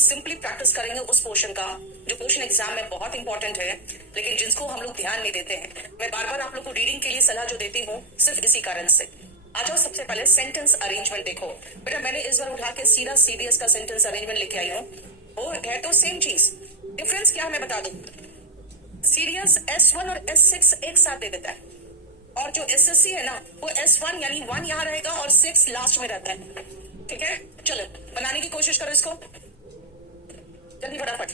Simply practice करेंगे उस portion का जो पोर्शन एग्जाम में बहुत इंपॉर्टेंट है, लेकिन जिसको हम लोग ध्यान नहीं देते हैं। मैं बार बार आप लोग को रीडिंग के लिए सलाह जो देती हूँ सिर्फ इसी कारण से। आ जाओ, सबसे पहले सेंटेंस अरेंजमेंट देखो। बेटा मैंने इस बार उठा के सीधा सीडीएस का सेंटेंस अरेंजमेंट लेके आई हूँ। वो है तो सेम चीज, डिफरेंस क्या है मैं बता दूं। सीडीएस S1 और S6 एक साथ दे देता है, और जो SSC है ना वो S1 यानी 1 यहाँ रहेगा और 6 लास्ट में रहता है। ठीक है, चलो बनाने की कोशिश करो इसको जल्दी फटाफट।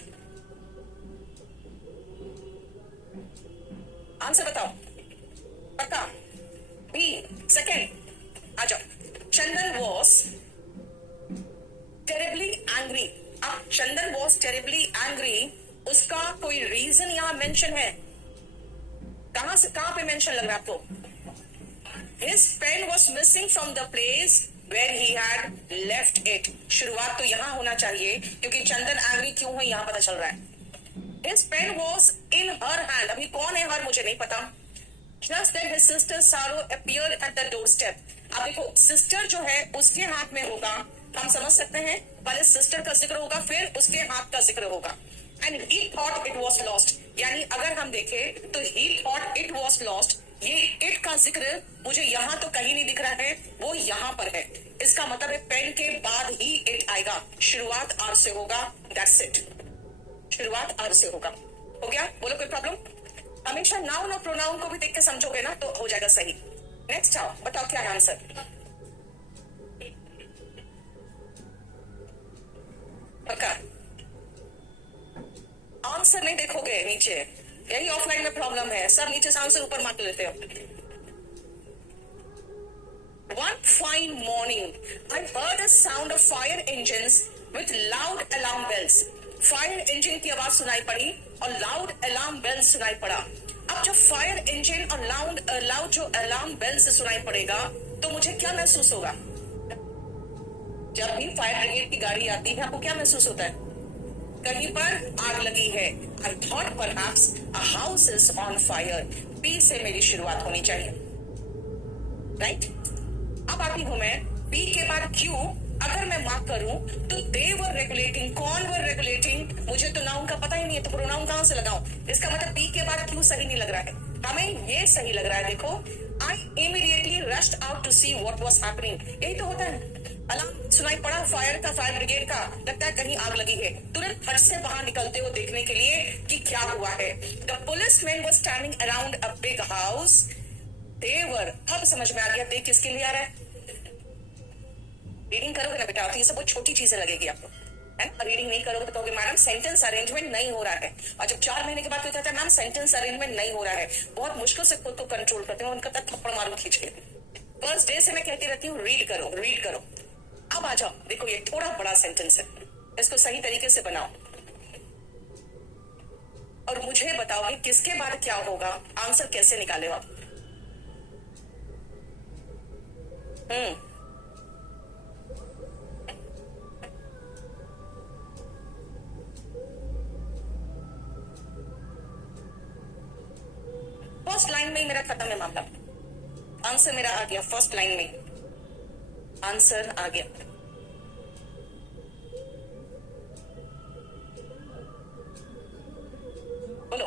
आंसर बताओ, पक्का? B second. आ जाओ। Chandan was terribly angry. अब चंदन वॉज टेरिबली एंग्री, उसका कोई रीजन यहां मेंशन है? कहां से कहां पे मेंशन लग रहा है आपको? His pen was missing from the place where he had left it. शुरुआत तो यहाँ होना चाहिए क्योंकि चंदन एंग्री क्यों है यहाँ पता चल रहा है। His pen was in her hand. अभी कौन है हर मुझे नहीं पता। Just then his sister Saro appeared at the doorstep. अब देखो सिस्टर जो है उसके हाथ में होगा, हम समझ सकते हैं। पहले सिस्टर का जिक्र होगा फिर उसके हाथ का जिक्र होगा। And he thought it was lost. यानी अगर हम देखें तो he thought it was lost. ये इट का जिक्र मुझे यहाँ तो कहीं नहीं दिख रहा है, वो यहाँ पर है। इसका मतलब है पेन के बाद ही इट आएगा। शुरुआत आर से होगा, दैट्स इट। शुरुआत आर से होगा। हो गया? बोलो कोई प्रॉब्लम? हमेशा नाउन और प्रोनाउन को भी देख के समझोगे ना तो हो जाएगा सही। नेक्स्ट आओ, बताओ क्या है आंसर। पक्का आंसर नहीं देखोगे नीचे, यही ऑफलाइन में प्रॉब्लम है। सब नीचे से आंसर ऊपर मार लेते हो। One fine morning, I heard a sound of fire engines with loud alarm bells. Fire engine की आवाज सुनाई पड़ी और लाउड अलार्म बेल सुनाई पड़ा। अब जब फायर इंजन और लाउड जो अलार्म बेल से सुनाई पड़ेगा तो मुझे क्या महसूस होगा? जब भी फायर ब्रिगेड की गाड़ी आती है आपको क्या महसूस होता है? कहीं पर आग लगी है। I thought perhaps a house is on fire. B से मेरी शुरुआत होनी चाहिए, राइट? अब आती हूं मैं बी के बाद क्यू। अगर मैं मार्क करूं तो दे वर रेगुलेटिंग। कौन वर रेगुलेटिंग? मुझे तो नाउन का पता ही नहीं है, तो प्रोनाउन कहां से लगाऊं? इसका मतलब बी के बाद क्यू सही नहीं लग रहा है, हमें ये सही लग रहा है। देखो, I immediately rushed out to see what was happening. यही तो होता है। अलार्म सुनाई पड़ा फायर का, फायर ब्रिगेड का, लगता है कहीं आग लगी है। तुरंत फट से बाहर निकलते हो देखने के लिए कि क्या हुआ है। The policeman was standing around a big house. They were, अब समझ में आ गया दे किसके लिए आ रहा है। रीडिंग करोगे ना बेटा तो ये सब बहुत छोटी चीजें लगेगी आपको, है ना? रीडिंग नहीं करोगे तो कहोगे मैडम सेंटेंस अरेंजमेंट नहीं हो रहा है। और जब 4 महीने के बाद कोई कहता है मैम सेंटेंस अरेंजमेंट नहीं हो रहा है, बहुत मुश्किल से खुद को कंट्रोल करते हैं, उनका थप्पड़ मारू खींच के। फर्स्ट डे से मैं कहती रहती हूँ रीड करो, रीड करो। अब आ जाओ, देखो ये थोड़ा बड़ा सेंटेंस है, इसको सही तरीके से बनाओ और मुझे बताओगे किसके बाद क्या होगा, आंसर कैसे निकाले आप। फर्स्ट लाइन में ही मेरा खत्म है मामला। आंसर मेरा आ गया, फर्स्ट लाइन में आंसर आ गया। बोलो,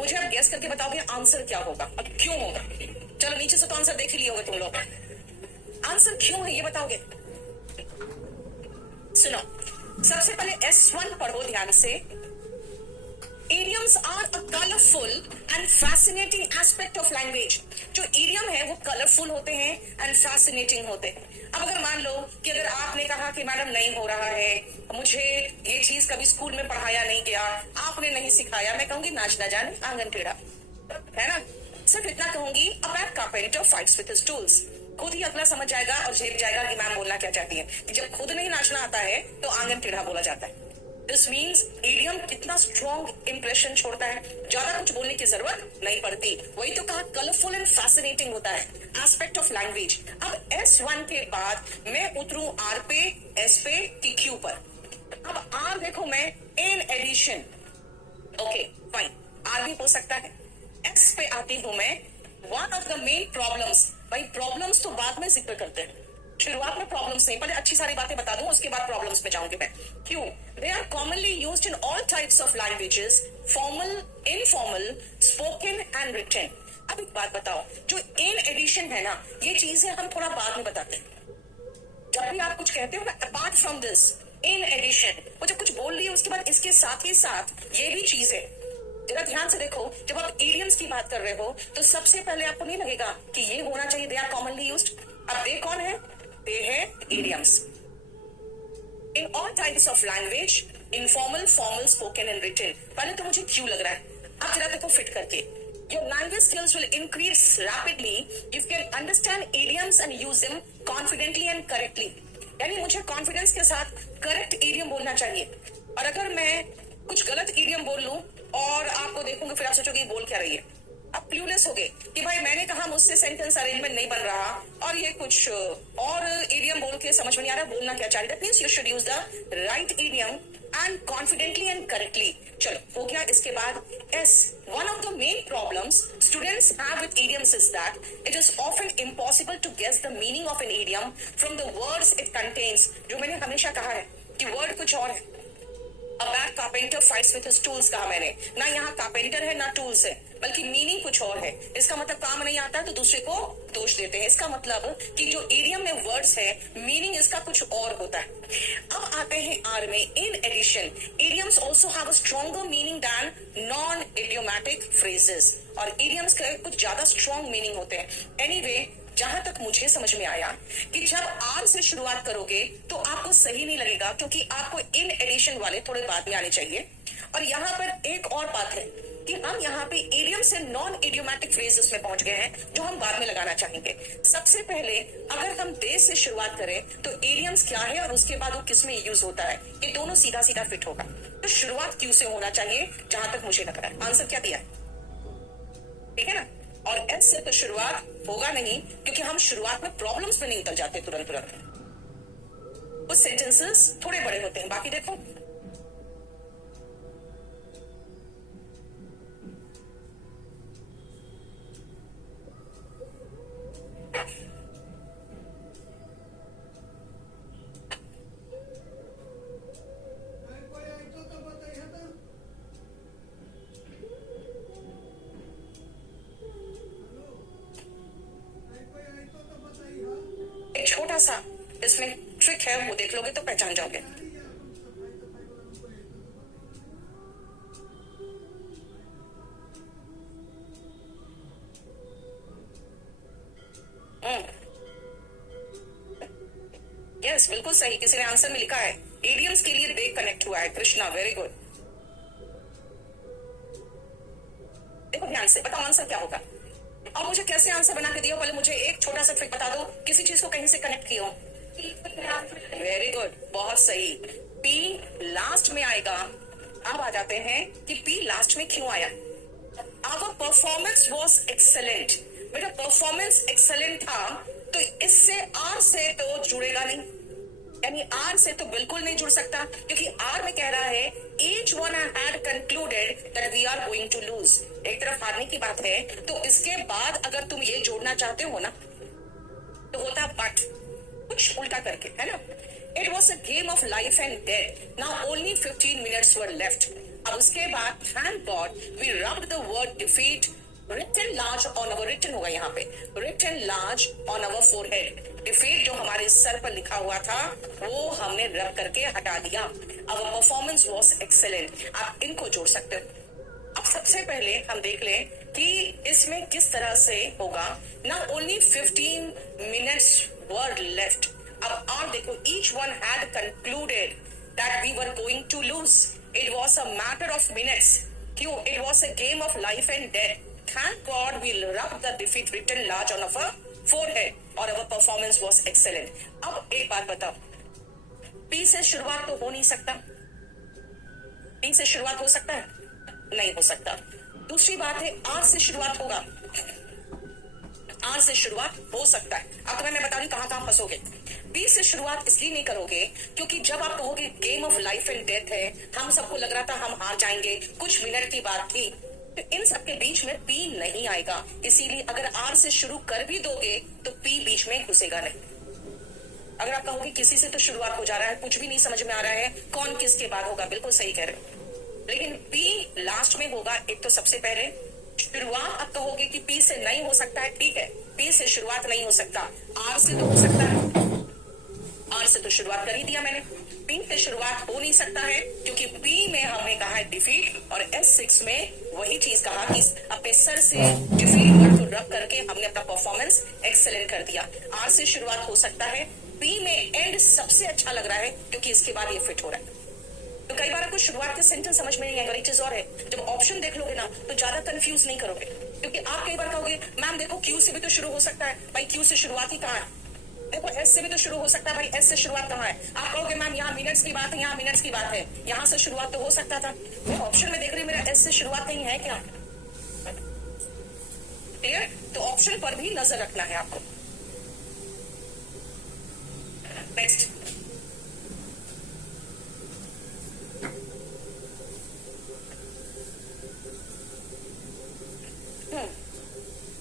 मुझे आप गेस करके बताओगे आंसर क्या होगा, अब क्यों होगा। चलो नीचे से तो आंसर देख ही लिए होगे तुम लोग, आंसर क्यों है ये बताओगे। सुनो, सबसे पहले S1 पढ़ो ध्यान से। Idioms are a colorful and fascinating aspect of language. जो idiom है वो कलरफुल होते हैं and fascinating होते हैं। अब अगर मान लो कि अगर आपने कहा कि मैडम नहीं हो रहा है, मुझे ये चीज कभी स्कूल में पढ़ाया नहीं गया, आपने नहीं सिखाया, मैं कहूंगी नाच ना जाने आंगन टेढ़ा, है ना? सिर्फ इतना कहूंगी a bad carpenter fights with his tools। खुद ही अगला समझ जाएगा और झेल जाएगा कि मैम बोलना क्या चाहती है। कि जब खुद नहीं नाचना आता है तो आंगन टेढ़ा बोला जाता है। दिस मीन्स इडियम कितना स्ट्रॉन्ग इंप्रेशन छोड़ता है, ज्यादा कुछ बोलने की जरूरत नहीं पड़ती। वही तो कहा कलरफुल एंड फैसिनेटिंग होता है, एस्पेक्ट ऑफ लैंग्वेज। अब S1 के बाद मैं उतरू R पे, S पे कि Q पर। अब R देखो मैं in addition, okay fine, R भी हो सकता है। S पे आती हूं मैं, one of the main problems. भाई प्रॉब्लम्स तो बाद में जिक्र करते हैं, शुरुआत में प्रॉब्लम्स नहीं, पहले अच्छी सारी बातें बता दूं, उसके बाद प्रॉब्लम्स में जाऊंगी मैं। क्यों? They are commonly used in all types of languages, formal, informal, spoken and written. अब एक बात बताओ, जो इन एडिशन है ना, ये चीजें हम थोड़ा बाद में बताते हैं। जब भी आप कुछ कहते हो ना, apart from this, in addition, वो जब कुछ बोल रही है उसके बाद इसके साथ ही साथ ये भी चीज है। जरा ध्यान से देखो, जब आप इडियम्स की बात कर रहे हो तो सबसे पहले आपको नहीं लगेगा कि ये होना चाहिए दे आर कॉमनली यूज्ड। अब दे कौन है? दे है idioms. In all types of language, informal, formal, spoken and written. पहले तो मुझे क्यों लग रहा है, अब जरा देखो फिट करके। Your language skills will increase rapidly if you can understand idioms and use them confidently and correctly. यानी मुझे कॉन्फिडेंस के साथ करेक्ट इडियम बोलना चाहिए, और अगर मैं कुछ गलत इडियम बोल लूं और आपको देखूंगा, फिर आप सोचोगे ये बोल क्या रही है। आप क्लूलेस हो गए कि भाई मैंने कहा मुझसे सेंटेंस अरेंजमेंट नहीं बन रहा, और ये कुछ और इडियम बोल के समझ में नहीं आ रहा बोलना क्या चाहिए। That means you should use the right idiom and confidently and correctly. चलो हो गया। इसके बाद S, one of the main problems students have with idioms is that it is often impossible to guess the meaning of an idiom from the words it contains. जो मैंने हमेशा कहा है कि वर्ड कुछ और है। A bad carpenter fights with his tools कहा मैंने, ना यहाँ कारपेंटर है ना टूल्स है, बल्कि मीनिंग कुछ और है। इसका मतलब काम नहीं आता है तो दूसरे को दोष देते हैं। इसका मतलब कि जो इडियम में वर्ड्स है, मीनिंग इसका कुछ और होता है। अब आते हैं आर में। In addition, idioms also have a stronger meaning than non idiomatic phrases, और इडियम्स के कुछ ज्यादा स्ट्रॉन्ग मीनिंग होते हैं। एनीवे, जहां तक मुझे समझ में आया कि जब आर से शुरुआत करोगे तो आपको सही नहीं लगेगा, क्योंकि आपको इन एडिशन वाले थोड़े बाद में आने चाहिए। और यहाँ पर एक और बात है कि हम यहाँ पे इडियम से नॉन इडियोमैटिक फ्रेजेस में पहुंच गए हैं, जो हम बाद में लगाना चाहेंगे। सबसे पहले अगर हम दे से शुरुआत करें तो इडियम्स क्या है और उसके बाद वो किस में यूज होता है, ये दोनों सीधा सीधा फिट होगा। तो शुरुआत क्यू से होना चाहिए, जहां तक मुझे लग रहा है। आंसर क्या दिया है? ठीक है ना। और एस से तो शुरुआत होगा नहीं, क्योंकि हम शुरुआत में प्रॉब्लम्स में नहीं उतर जाते तुरंत तुरंत। कुछ सेंटेंसेस थोड़े बड़े होते हैं, बाकी देखो। एक छोटा सा इसमें ट्रिक है, वो देख लोगे तो पहचान जाओगे। यस, बिल्कुल सही, किसी ने आंसर में लिखा है इडियम्स के लिए दे कनेक्ट हुआ है। Krishna, very good. देखो ध्यान से, बताओ आंसर क्या होगा। और मुझे कैसे आंसर बना के दिया, पहले मुझे एक छोटा सा ट्रिक बता दो, किसी चीज को कहीं से कनेक्ट किया। वेरी गुड, बहुत सही। पी लास्ट में आएगा। अब आ जाते हैं कि पी लास्ट में क्यों आया। Our performance was excellent. मेरा परफॉर्मेंस एक्सेलेंट था, तो इससे आर से तो जुड़ेगा नहीं, यानी आर से तो बिल्कुल नहीं जुड़ सकता, क्योंकि आर में कह रहा है each one had concluded that we are going to lose. एक तरफ हारने की बात है, तो इसके बाद अगर तुम ये जोड़ना चाहते हो ना, तो होता बट, कुछ उल्टा करके, है ना। It was a game of life and death, now only 15 minutes were left. अब उसके बाद thank God we rubbed the word defeat written large on our, written होगा यहाँ पे, written large on our forehead। Defeat जो हमारे sir पर लिखा हुआ था वो हमने रब करके हटा दिया। our performance was excellent। आप इनको जोड़ सकते हो। अब सबसे पहले हम देख लें कि इसमें किस तरह से होगा। now only 15 minutes were left। अब आप देखो, each one had concluded that we were going to lose। it was a matter of minutes। क्यों? it was a game of life and death। Thank God we rubbed the defeat written large on our forehead और our performance was excellent। अब एक बात बताओ, P से शुरुआत तो हो नहीं सकता। P से शुरुआत हो सकता है? नहीं हो सकता। दूसरी बात है, R से शुरुआत होगा? R से शुरुआत हो सकता है। अब तुम्हें मैं बता रही कहां कहां फंसोगे। P से शुरुआत इसलिए नहीं करोगे क्योंकि जब आप कहोगे game of life and death है, हम सबको लग रहा था हम हार जाएंगे, कुछ मिनट की बात थी, तो इन सबके बीच में पी नहीं आएगा। इसीलिए अगर आर से शुरू कर भी दोगे तो पी बीच में घुसेगा नहीं। अगर आप कहोगे किसी से तो शुरुआत हो जा रहा है, कुछ भी नहीं समझ में आ रहा है कौन किसके बाद होगा, बिल्कुल सही कह रहे हो, लेकिन पी लास्ट में होगा। एक तो सबसे पहले शुरुआत आप कहोगे कि पी से नहीं हो सकता है, ठीक है, पी से शुरुआत नहीं हो सकता, आर से तो हो सकता है, आर से तो शुरुआत कर ही दिया मैंने। पी से शुरुआत हो नहीं सकता है क्योंकि पी में हमने कहा है डिफीट, और S6 में वही चीज कहा कि अपने सर से डिफीट वर्ड को रब करके हमने अपना परफॉर्मेंस एक्सेलेंट कर दिया। आर से शुरुआत हो सकता है, पी में एंड सबसे अच्छा लग रहा है क्योंकि इसके बाद ये फिट हो रहा है। तो कई बार आपको शुरुआत के सेंटेंस समझ में नहीं आएगा। एक चीज और है, जब ऑप्शन देख लोगे ना तो ज्यादा कंफ्यूज नहीं करोगे, क्योंकि आप कई बार कहोगे मैम देखो क्यू से भी तो शुरू हो सकता है, भाई क्यू से शुरुआत ही कहाँ है, देखो एस से भी तो शुरू हो सकता है, भाई एस से शुरुआत कहाँ है। आप कहोगे मैम यहाँ मिनट्स की बात है, यहाँ मिनट्स की बात है, यहाँ से शुरुआत तो हो सकता था। मैं ऑप्शन में देख रही हूँ मेरा एस से शुरुआत कहीं है क्या, क्लियर। तो ऑप्शन पर भी नजर रखना है आपको। नेक्स्ट,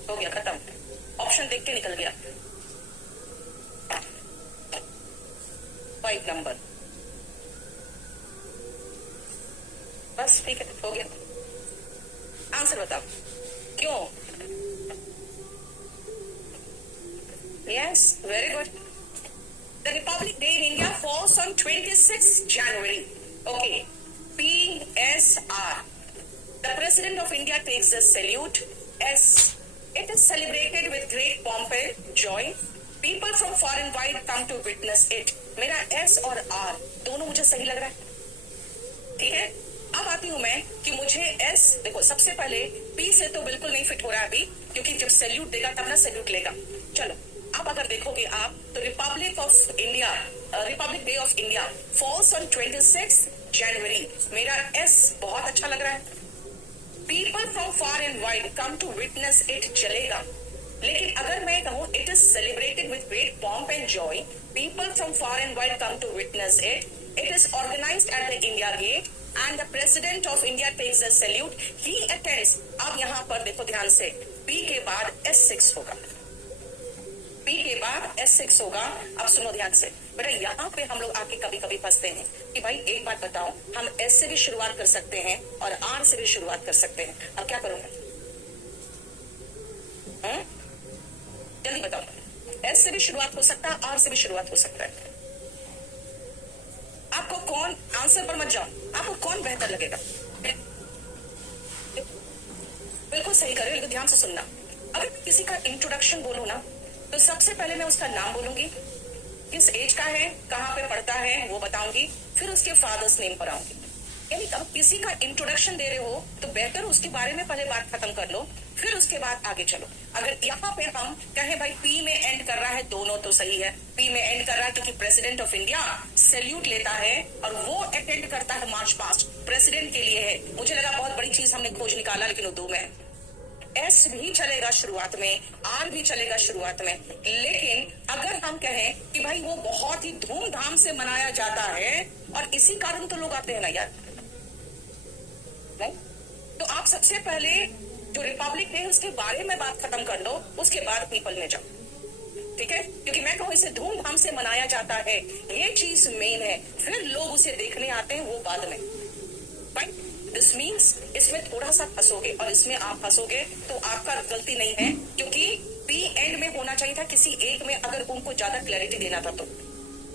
हो गया खत्म, ऑप्शन देख के निकल गया। 5 नंबर, बस ठीक है, हो गया। आंसर बताओ क्यों। Yes, very good. The Republic day in India falls on 26 January. Okay, PSR. The President of India takes the salute. S. It is celebrated with great pomp and joy. People from far and wide come to witness it. मेरा S और R दोनों मुझे सही लग रहा है, ठीक है। अब आती हूं मैं कि मुझे S, देखो सबसे पहले P से तो बिल्कुल नहीं फिट हो रहा है अभी, क्योंकि जब सैल्यूट देगा तब ना सैल्यूट लेगा। चलो अब अगर देखोगे आप तो Republic day of India falls on 26 January. मेरा S बहुत अच्छा लग रहा है। People from far and wide come to witness it चलेगा, लेकिन अगर मैं कहूँ it is celebrated with great pomp and joy, people from far and wide come to witness it, it is organized at the India Gate and the President of India takes the salute, he attends। अब यहाँ पर देखो ध्यान से, P के बाद S6 होगा, P के बाद S6 होगा। अब सुनो ध्यान से बेटा, यहाँ पे हम लोग आके कभी कभी फंसते हैं कि भाई एक बात बताओ, हम S से भी शुरुआत कर सकते हैं और R से भी शुरुआत कर सकते हैं, अब क्या करूंगा, जल्दी बताओ। S से भी शुरुआत हो सकता है, R से भी शुरुआत हो सकता है। आपको कौन, आंसर पर मत जाओ, आपको कौन बेहतर लगेगा। बिल्कुल सही कर रहे हो, लेकिन ध्यान से सुनना। अगर किसी का इंट्रोडक्शन बोलूं ना तो सबसे पहले मैं उसका नाम बोलूंगी, किस एज का है, कहाँ पे पढ़ता है वो बताऊंगी, फिर उसके फादर्स नेम पर आऊंगी। यानी अब किसी का इंट्रोडक्शन दे रहे हो तो बेहतर उसके बारे में पहले बात खत्म कर लो, फिर उसके बाद आगे चलो। अगर यहाँ पे हम कहें भाई पी में एंड कर रहा है, दोनों तो सही है, पी में एंड कर रहा है क्योंकि प्रेसिडेंट ऑफ इंडिया सैल्यूट लेता है और वो अटेंड करता है मार्च पास्ट, प्रेसिडेंट के लिए है। मुझे लगा बहुत बड़ी चीज हमने खोज निकाला, लेकिन वो दो में है। S भी चलेगा शुरुआत में, R भी चलेगा शुरुआत में, लेकिन अगर हम कहें कि भाई वो बहुत ही धूमधाम से मनाया जाता है और इसी कारण तो लोग आते हैं ना यार, नहीं? तो आप सबसे पहले जो रिपब्लिक डे उसके बारे में बात खत्म कर लो, उसके बाद पीपल में जाओ, ठीक है। क्योंकि मैं कहूँ इसे धूमधाम से मनाया जाता है, ये चीज मेन है, फिर लोग उसे देखने आते हैं, वो बाद में। राइट, दिस मीन्स इसमें थोड़ा सा फंसोगे, और इसमें आप फंसोगे तो आपका गलती नहीं है, क्योंकि पी एंड में होना चाहिए था किसी एक में, अगर उनको ज्यादा क्लैरिटी देना था तो।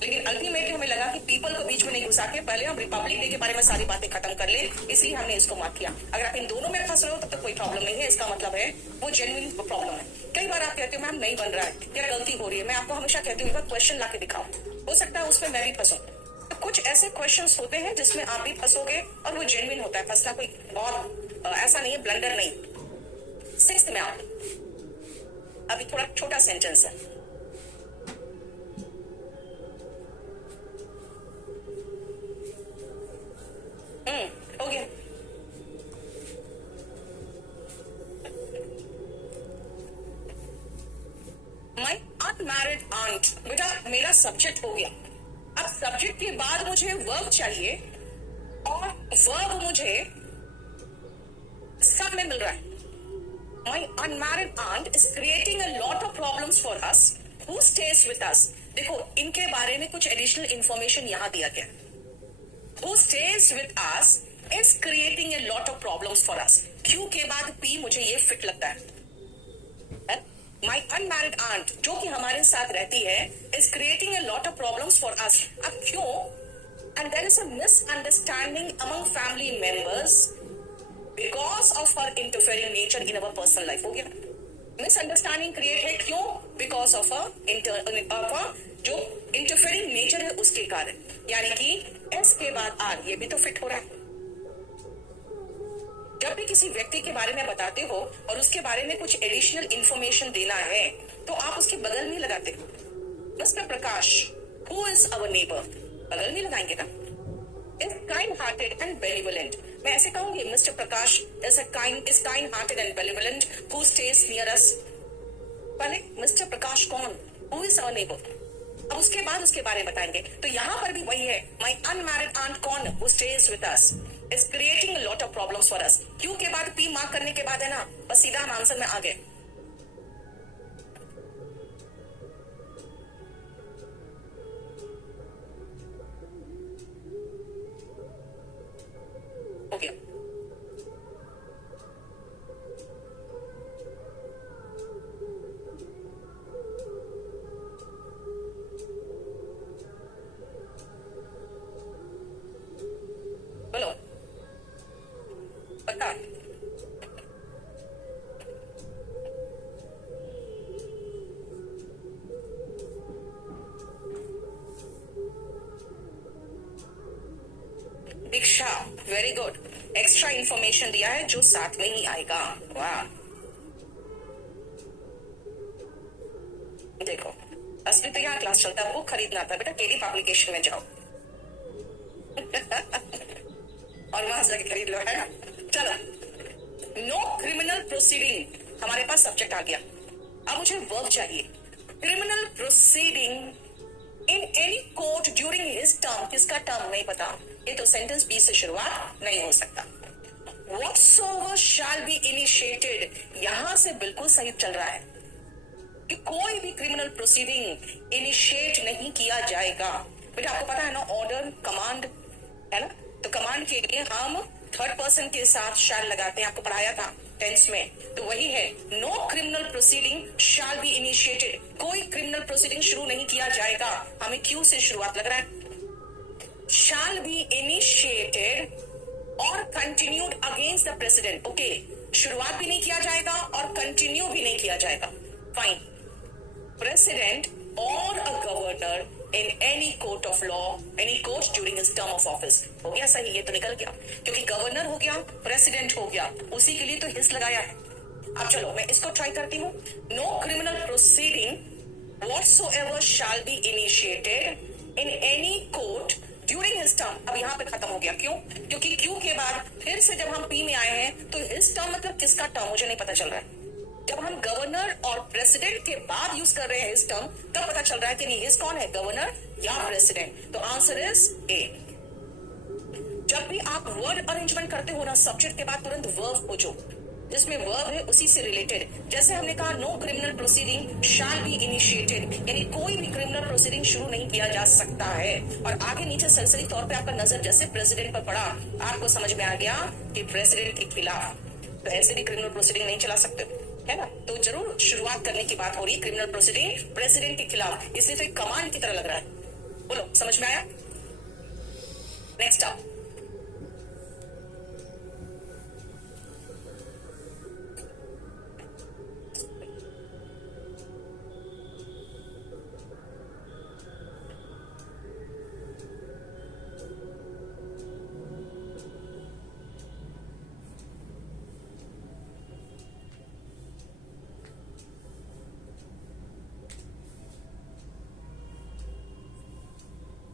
लेकिन अल्टीमेटली हमें लगा कि पीपल को बीच में नहीं घुसा के पहले हम रिपब्लिक डे के बारे में सारी बातें खत्म कर ले, इसलिए हमने इसको मार्क किया। अगर आप इन दोनों में फंस रहे हो तब तो कोई प्रॉब्लम नहीं है, इसका मतलब है वो जेन्युइन प्रॉब्लम है। कई बार आप कहते हो मैम नहीं बन रहा है, यार गलती हो रही है, मैं आपको हमेशा कहती हूँ क्वेश्चन ला के दिखाओ, हो सकता है उसमें मैं भी फंसूं। तो कुछ ऐसे क्वेश्चंस होते हैं जिसमें आप भी फंसोगे और वो जेन्युइन होता है, फंसना कोई बहुत ऐसा नहीं है, ब्लंडर नहीं। 6th में आप, अभी थोड़ा छोटा सेंटेंस है, हो गया। माई अनमैरिड आंट, बेटा मेरा सब्जेक्ट हो गया। अब सब्जेक्ट के बाद मुझे वर्ब चाहिए, और वर्ब मुझे सब में मिल रहा है। My unmarried aunt is creating a lot of problems for us. Who stays with us? देखो इनके बारे में कुछ एडिशनल इंफॉर्मेशन यहाँ दिया गया। Who stays with us is creating a lot of problems for us. Q के बाद P मुझे ये फिट लगता है। My unmarried aunt जो कि हमारे साथ रहती है is creating a lot of problems for us. अब क्यों? And there is a misunderstanding among family members because of her interfering nature in our personal life. हो गया? मिसअंडरस्टैंडिंग क्रिएट है क्यों? बिकॉज ऑफ जो इंटरफेयरिंग नेचर है उसके कारण, यानी कि एस के बाद आर, ये भी तो फिट हो रहा है। जब भी किसी व्यक्ति के बारे में बताते हो और उसके बारे में कुछ एडिशनल इंफॉर्मेशन देना है तो आप उसके बगल में लगाते हो। Mister Prakash, who is our neighbour, बगल में लगाएंगे ना। Is kind hearted and benevolent, मैं ऐसे कहूंगी mister Prakash is kind hearted and benevolent who stays near us. पहले मिस्टर प्रकाश कौन, हु इज अवर नेबर, अब उसके बाद उसके बारे में बताएंगे। तो यहाँ पर भी वही है, माई अनमैरिड आंट कौन, who stays with us is creating a lot of problems for us. क्यों के बाद पी मार्क करने के बाद है ना, बस सीधा हम आंसर में आ गए। हो गया। बोलो पक्का? दीक्षा, वेरी गुड, एक्स्ट्रा इंफॉर्मेशन दिया है जो साथ में ही आएगा। वाह, देखो असली तो यहाँ क्लास चलता है, बुक खरीदना था बेटा, केडी पब्लिकेशन में जाओ और वहां से खरीद लो, है ना। चलो, नो क्रिमिनल प्रोसीडिंग हमारे पास सब्जेक्ट आ गया। अब मुझे वर्ब चाहिए। Criminal proceeding in any court during his term, किसका टर्म नहीं पता, ये तो सेंटेंस बी से शुरुआत नहीं हो सकता। Whatsoever shall be initiated, यहां से बिल्कुल सही चल रहा है कि कोई भी क्रिमिनल प्रोसीडिंग इनिशिएट नहीं किया जाएगा। बेटा आपको पता है ना, ऑर्डर कमांड है ना, तो कमांड के लिए हम थर्ड पर्सन के साथ शैल लगाते हैं, आपको पढ़ाया था टेंस में, तो वही है। No criminal proceeding shall be initiated, कोई क्रिमिनल प्रोसीडिंग शुरू नहीं किया जाएगा, हमें क्यू से शुरुआत लग रहा है। शैल बी इनिशिएटेड और continued against the president, okay, शुरुआत भी नहीं किया जाएगा और कंटिन्यू भी नहीं किया जाएगा, फाइन। प्रेसिडेंट और a governor in any court of law, any court during his term of office, हो गया सही, ये तो निकल गया, क्योंकि गवर्नर हो गया, प्रेसिडेंट हो गया, उसी के लिए तो हिस लगाया है। अब चलो मैं इसको ट्राई करती हूँ। No criminal proceeding whatsoever shall be initiated in any court during his term, अब यहाँ पे खत्म हो गया, क्यों? क्योंकि क्यू के बाद फिर से जब हम पी में आए हैं तो हिज टर्म मतलब किसका टर्म, मुझे नहीं पता चल रहा है। जब हम गवर्नर और प्रेसिडेंट के बाद यूज कर रहे हैं हिज टर्म, तब पता चल रहा है कि नहीं हिज कौन है, गवर्नर या प्रेसिडेंट, तो आंसर इज ए। जब भी आप वर्ड अरेंजमेंट करते हो ना, सब्जेक्ट के बाद तुरंत वर्ब खोजो, जिसमें वर्ब है उसी से रिलेटेड। जैसे हमने कहा no criminal proceeding shall be initiated, यानी कोई भी क्रिमिनल प्रोसीडिंग शुरू नहीं किया जा सकता है। और आगे नीचे सरसरी तौर पे आपका नजर जैसे प्रेसिडेंट पर पड़ा, आपको समझ में आ गया कि प्रेसिडेंट के खिलाफ, तो ऐसे भी क्रिमिनल प्रोसीडिंग नहीं चला सकते, है ना। तो जरूर शुरुआत करने की बात हो रही है क्रिमिनल प्रोसीडिंग प्रेसिडेंट के खिलाफ, इसलिए तो एक कमांड की तरह लग रहा है। बोलो समझ में आया? नेक्स्ट अप,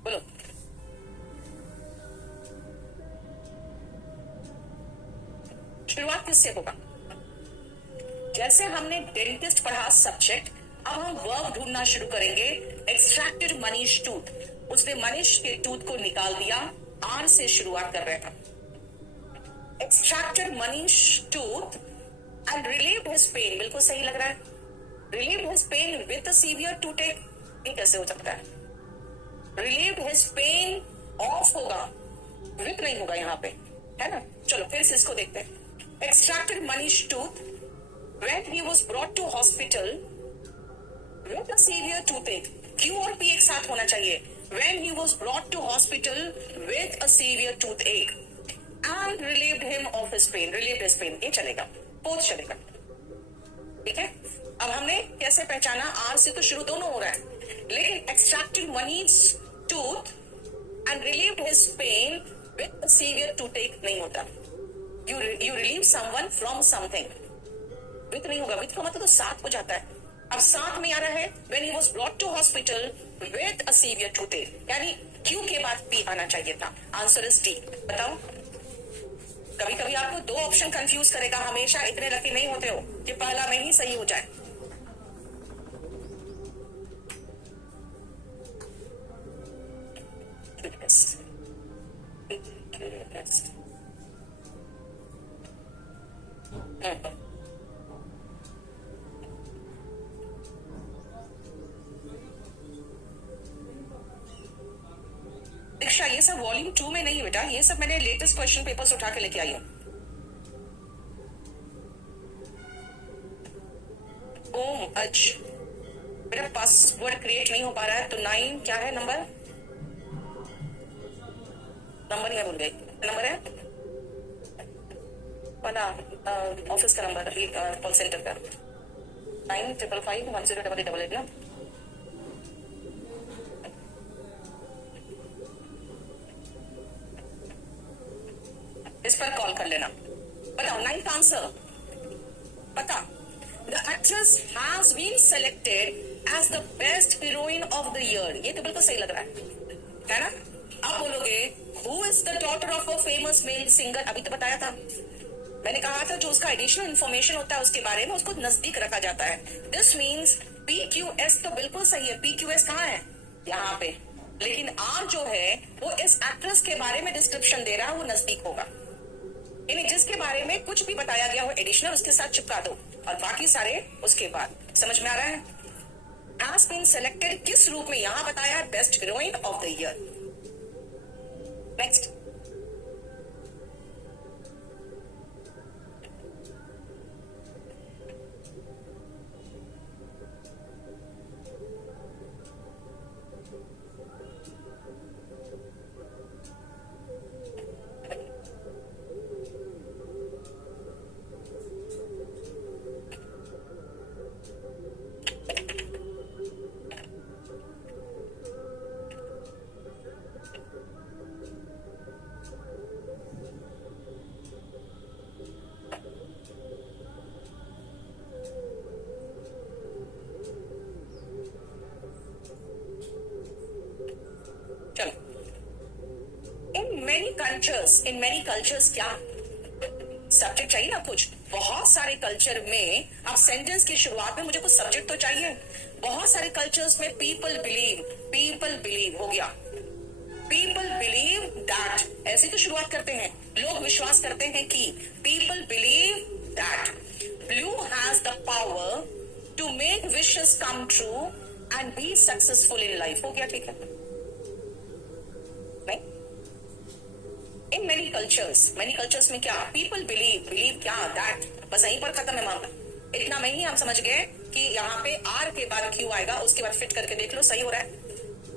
बोलो शुरुआत किससे होगा? जैसे हमने डेंटिस्ट पढ़ा सब्जेक्ट, अब हम वर्ब ढूंढना शुरू करेंगे। एक्सट्रैक्टेड मनीष टूथ, उसने मनीष के टूथ को निकाल दिया, आर से शुरुआत कर रहे हैं। Extracted Manish tooth and relieved his pain, बिल्कुल सही लग रहा है। Relieved his pain with a severe toothache, ये कैसे हो सकता है? रिलीव्ड हिज पेन ऑफ होगा, विथ नहीं होगा यहाँ पे, है ना? चलो फिर से इसको देखते हैं। Extracted Manish tooth when he was brought to hospital with a severe toothache. Q और पी एक साथ होना चाहिए। When he was brought to hospital with a severe toothache and relieved him of his pain, relieved his pain, ये चलेगा, both चलेगा। ठीक है, अब हमने कैसे पहचाना? आर से तो शुरू दोनों हो रहा है, लेकिन extracted Manish tooth and relieved his pain with severe toothache नहीं होता। You relieve someone from something, with नहीं होगा, विथ का मतलब तो साथ हो जाता है। अब साथ में आ रहा है when he was brought to hospital with a severe toothache, यानी क्यू के बाद पी आना चाहिए था। Answer is D. बताओ, कभी कभी आपको दो ऑप्शन कंफ्यूज करेगा, हमेशा इतने लकी नहीं होते हो कि पहला में ही सही हो जाए। दीक्षा, ये सब वॉल्यूम 2 में नहीं बेटा, ये सब मैंने लेटेस्ट क्वेश्चन पेपर्स उठा के लेके आई हूँ। ओम अच, मेरा पासवर्ड क्रिएट नहीं हो पा रहा है, तो 9 क्या है नंबर? नंबर ही मैं भूल गई, नंबर है वाला ऑफिस का नंबर, कॉल सेंटर का 9555108888 ना। इस पर कॉल कर लेना। बताओ 9th आंसर पता। The actress has been selected as the best heroine of the year, ये तो बिल्कुल सही लग रहा है ना? आप बोलोगे who is the daughter of a famous male singer, अभी तो बताया था, मैंने कहा था जो उसका एडिशनल इन्फॉर्मेशन होता है उसके बारे में उसको नजदीक रखा जाता है। दिस मीन्स PQS तो बिल्कुल सही है। PQS कहाँ है? यहाँ पे, लेकिन R जो है वो इस एक्ट्रेस के बारे में डिस्क्रिप्शन दे रहा है, वो नजदीक होगा। यानी जिसके बारे में कुछ भी बताया गया हो एडिशनल, उसके साथ चिपका दो और बाकी सारे उसके बाद। समझ में आ रहा है? हैज बीन सेलेक्टेड किस रूप में? यहाँ बताया है best heroine of the year. Next, in many cultures क्या सब्जेक्ट चाहिए ना? कुछ बहुत सारे कल्चर में, अब सेंटेंस की शुरुआत में मुझे कुछ सब्जेक्ट तो चाहिए। बहुत सारे कल्चर्स में पीपल बिलीव हो गया, पीपल बिलीव दैट, ऐसे तो शुरुआत करते हैं। लोग विश्वास करते हैं कि, people believe that blue has the power to make wishes come true and be successful in life. हो गया, ठीक है? इन मेनी कल्चर्स में क्या? पीपल बिलीव क्या? दैट, बस यहीं पर खत्म है मामला। इतना में ही हम समझ गए कि यहाँ पे आर के बाद क्यू आएगा, उसके बाद फिट करके देख लो सही हो रहा है।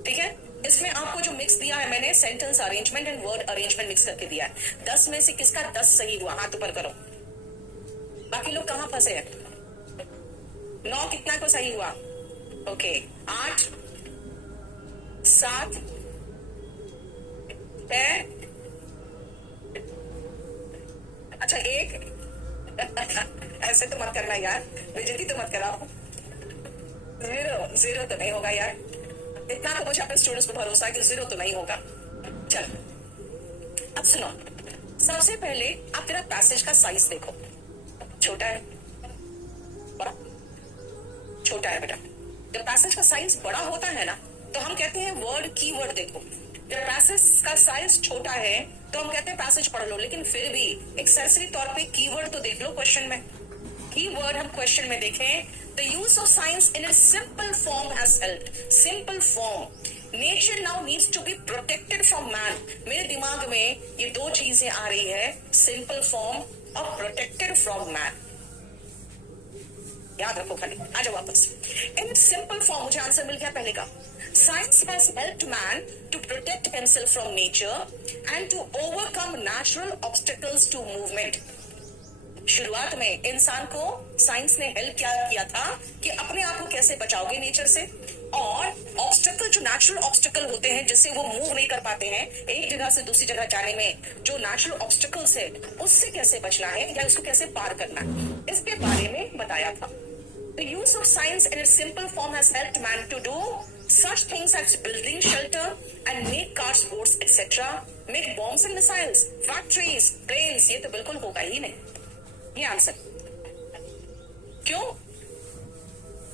ठीक है, इसमें आपको जो मिक्स दिया है मैंने, sentence arrangement and word arrangement mix करके दिया है। 10 में से किसका 10 सही हुआ? हाथ ऊपर करो। बाकी लोग कहाँ फंसे हैं? 9 कितना को सही हुआ? ओके, 8 7 6, अच्छा 1 ऐसे तो मत करना यार, बेइज्जती तो मत कराओ। 0 तो नहीं होगा यार, इतना तो मुझे अपने स्टूडेंट्स पर भरोसा है कि 0 तो नहीं होगा। चलो अब सुनो, सबसे पहले आप तेरा पैसेज का साइज देखो, छोटा है बड़ा? छोटा है बेटा। जब पैसेज का साइज बड़ा होता है ना, तो हम कहते हैं वर्ड कीवर्ड देखो। जब पैसेज का साइज छोटा है तो हम कहते हैं पैसेज पढ़ लो, लेकिन फिर भी एक सरसरी तौर पे कीवर्ड तो देख लो क्वेश्चन में। की वर्ड हम क्वेश्चन में देखें, the use of science in its simple form has helped. Simple form, nature now needs to be protected from man. मेरे दिमाग में ये दो चीजें आ रही है, सिंपल फॉर्म और प्रोटेक्टेड फ्रॉम मैन। याद रखो खाली, आ जाओ वापस। इन सिंपल फॉर्म मुझे आंसर मिल गया पहले का। Science has helped man to protect himself from nature and to overcome natural obstacles to movement. शुरुआत में इंसान को साइंस ने हेल्प क्या किया था कि अपने आप को कैसे बचाओगे नेचर से, और ऑब्स्टेकल जो नेचुरल ऑब्स्टेकल होते हैं जिससे वो मूव नहीं कर पाते हैं एक जगह से दूसरी जगह जाने में, जो नेचुरल ऑब्स्टेकल्स है उससे कैसे बचना है या उसको कैसे पार करना है, इसके बारे में बताया था। The use of science in its simple form has helped man to do such things as building shelter and make cars, boats, etc. Make bombs and missiles, factories, planes। ये तो बिल्कुल होगा ही नहीं। ये आंसर क्यों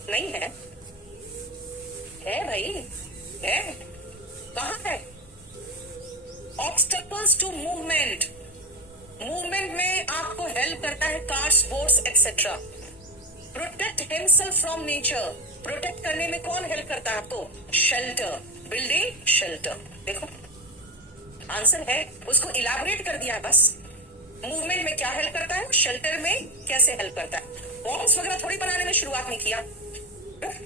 नहीं है? है भाई, है। कहाँ है? Obstacles to movement। मूवमेंट में आपको हेल्प करता है cars, boats etcetera. Protect himself from nature, protect करने में कौन हेल्प करता है आपको? Shelter, building shelter. देखो आंसर है, उसको इलाबोरेट कर दिया है बस। मूवमेंट में क्या हेल्प करता है, शेल्टर में कैसे हेल्प करता है। बॉम्ब्स वगैरह थोड़ी बनाने में शुरुआत नहीं किया।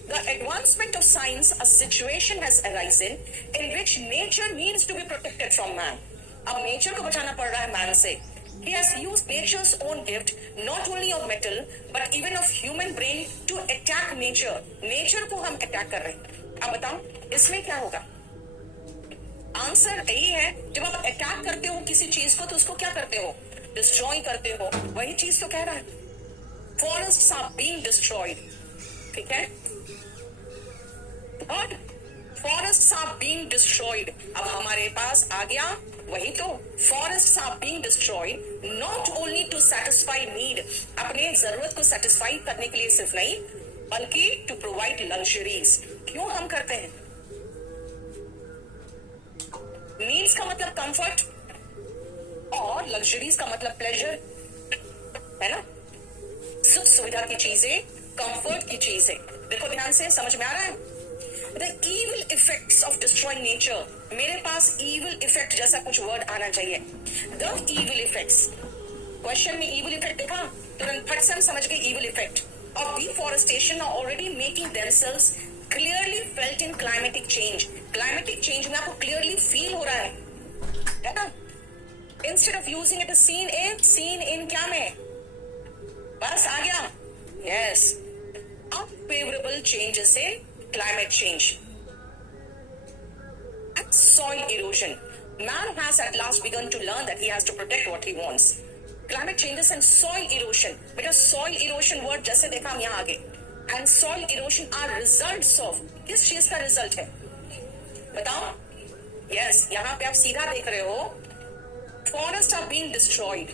The advancement of science, a situation has arisen in which nature needs to be protected from man। अब नेचर को बचाना पड़ रहा है मैन से। He has used nature's own gift, not only of metal, but even of human brain to attack nature। Nature को हम attack कर रहे हैं। अब बताओ इसमें क्या होगा? आंसर यही है, जब आप अटैक करते हो किसी चीज को तो उसको क्या करते हो? डिस्ट्रॉय करते हो। वही चीज तो कह रहा है, फॉरेस्ट्स आर बीइंग डिस्ट्रॉयड। ठीक है, third, forests are being destroyed. अब हमारे पास आ गया वही तो, forests are being destroyed not only to satisfy need, अपने जरूरत को सेटिस्फाई करने के लिए सिर्फ नहीं, बल्कि टू प्रोवाइड लग्जरीज। क्यों हम करते हैं? नीड्स का मतलब कंफर्ट और लग्जरीज का मतलब प्लेजर, है ना? सुख सुविधा की चीजें, कंफर्ट की चीजें। देखो ध्यान से, समझ में आ रहा है? The evil effects of destroying nature। मेरे पास evil effect जैसा कुछ वर्ड आना चाहिए। The evil effects, क्वेश्चन में evil effect देखा, तुरंत फट से हम समझ गए evil effect of deforestation are already making themselves clearly felt in climatic change। climatic change में आपको clearly feel हो रहा है ना? Instead of using it, seen in क्या में? बस आ गया, yes, unfavorable changes in climate change and soil erosion। Man has at last begun to learn that he has to protect what he wants। climate changes and soil erosion, बेटा soil erosion word जैसे देखा हम यहाँ आगे, and soil erosion are results of, किस चीज का result है बताओ? yes, यहाँ पे आप सीधा देख रहे हो, फॉरेस्ट आर बीइंग डिस्ट्रॉयड,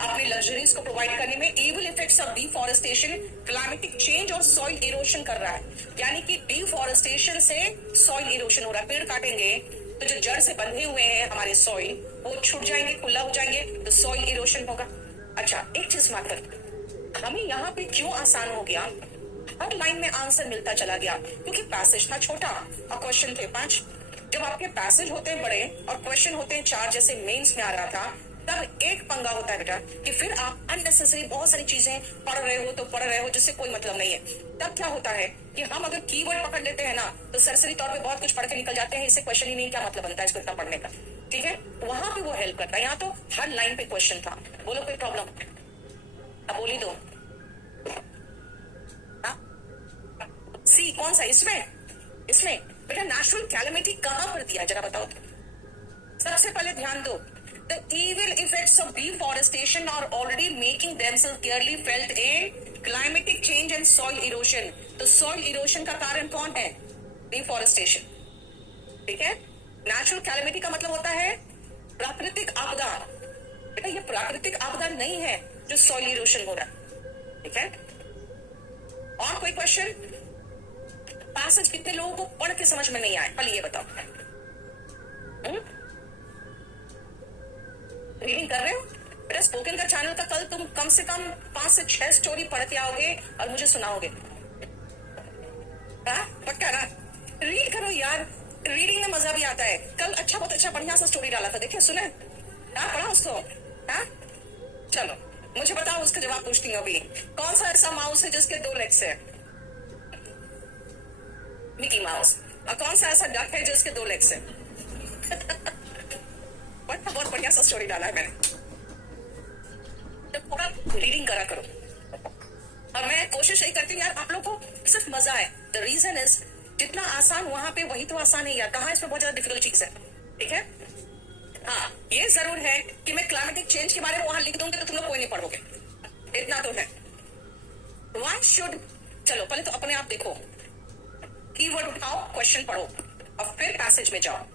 अपनी लग्जरीज को प्रोवाइड करने में evil effects of deforestation, climatic change और सॉइल इरोशन कर रहा है। यानी कि डिफॉरेस्टेशन से सॉइल इरोशन हो रहा है। पेड़ काटेंगे तो जो जड़ से बंधे हुए हैं हमारे सॉइल, वो छूट जाएंगे, खुला हो जाएंगे, तो सॉइल इरोशन होगा। अच्छा, एक चीज मात्र, हमें यहाँ पे क्यों आसान हो गया? हर लाइन में आंसर मिलता चला गया, क्योंकि पैसेज था छोटा और क्वेश्चन थे 5। जब आपके पैसेज होते हैं बड़े और क्वेश्चन होते हैं 4, जैसे मेंस में आ रहा था, तब एक पंगा होता है बेटा कि फिर आप अननेसेसरी बहुत सारी चीजें पढ़ रहे हो जिससे कोई मतलब नहीं है। तब क्या होता है कि हम अगर कीवर्ड पकड़ लेते हैं ना, तो सरसरी तौर पे बहुत कुछ पढ़ के निकल जाते हैं, इससे क्वेश्चन ही नहीं क्या मतलब बनता है इसको इतना पढ़ने का। ठीक है, वहां पे वो हेल्प करता है। यहाँ तो हर लाइन पे क्वेश्चन था। बोलो कोई प्रॉब्लम? अब बोली दो। सी कौन सा? इसमें बेटा नेचुरल कैलेमिटी कहां पर दिया, जरा बताओ तो। सबसे पहले ध्यान दो, the evil effects of deforestation are already making themselves clearly felt in climatic change and soil erosion। तो soil erosion का कारण कौन है? डिफॉरेस्टेशन। ठीक है, नेचुरल कैलेमिटी का मतलब होता है प्राकृतिक आपदा। बेटा ये प्राकृतिक आपदा नहीं है जो सॉइल इरोशन हो रहा है। ठीक है, और कोई क्वेश्चन? पैसेज कितने लोगों को पढ़ के समझ में नहीं आए, पहले ये बताओ। रीडिंग कर रहे हो? बेटा स्पोकन का चैनल का कल तुम कम से कम 5 से 6 स्टोरी पढ़ के आओगे और मुझे सुनाओगे। हाँ पक्का ना? रीड करो यार, रीडिंग में मजा भी आता है। कल अच्छा बहुत अच्छा बढ़िया सा स्टोरी डाला था, देखिए सुने? हाँ पढ़ा उसको? हाँ चलो मुझे बताओ, उसका जवाब पूछती हूँ अभी। कौन सा ऐसा माउस है जिसके 2 लेग्स है? Mickey mouse. और कौन सा ऐसा डक है जिसके 2 लेग्स है? बहुत बढ़िया सा स्टोरी डाला है मैंने। तो पूरा रीडिंग करा करो। और मैं कोशिश यही करती हूँ यार आप लोग को सिर्फ मजा है। द रीजन इज जितना आसान वहां पे वही तो आसान है यार, कहाँ इसमें बहुत ज्यादा डिफिकल्ट चीज है। ठीक है? हाँ ये जरूर है कि मैं क्लाइमेटिक चेंज के बारे में वहां लिख दूंगी तो तुम लोग कोई नहीं पढ़ोगे, इतना तो है। Why should, चलो पहले तो अपने आप देखो, कीवर्ड उठाओ, क्वेश्चन पढ़ो और फिर पैसेज में जाओ।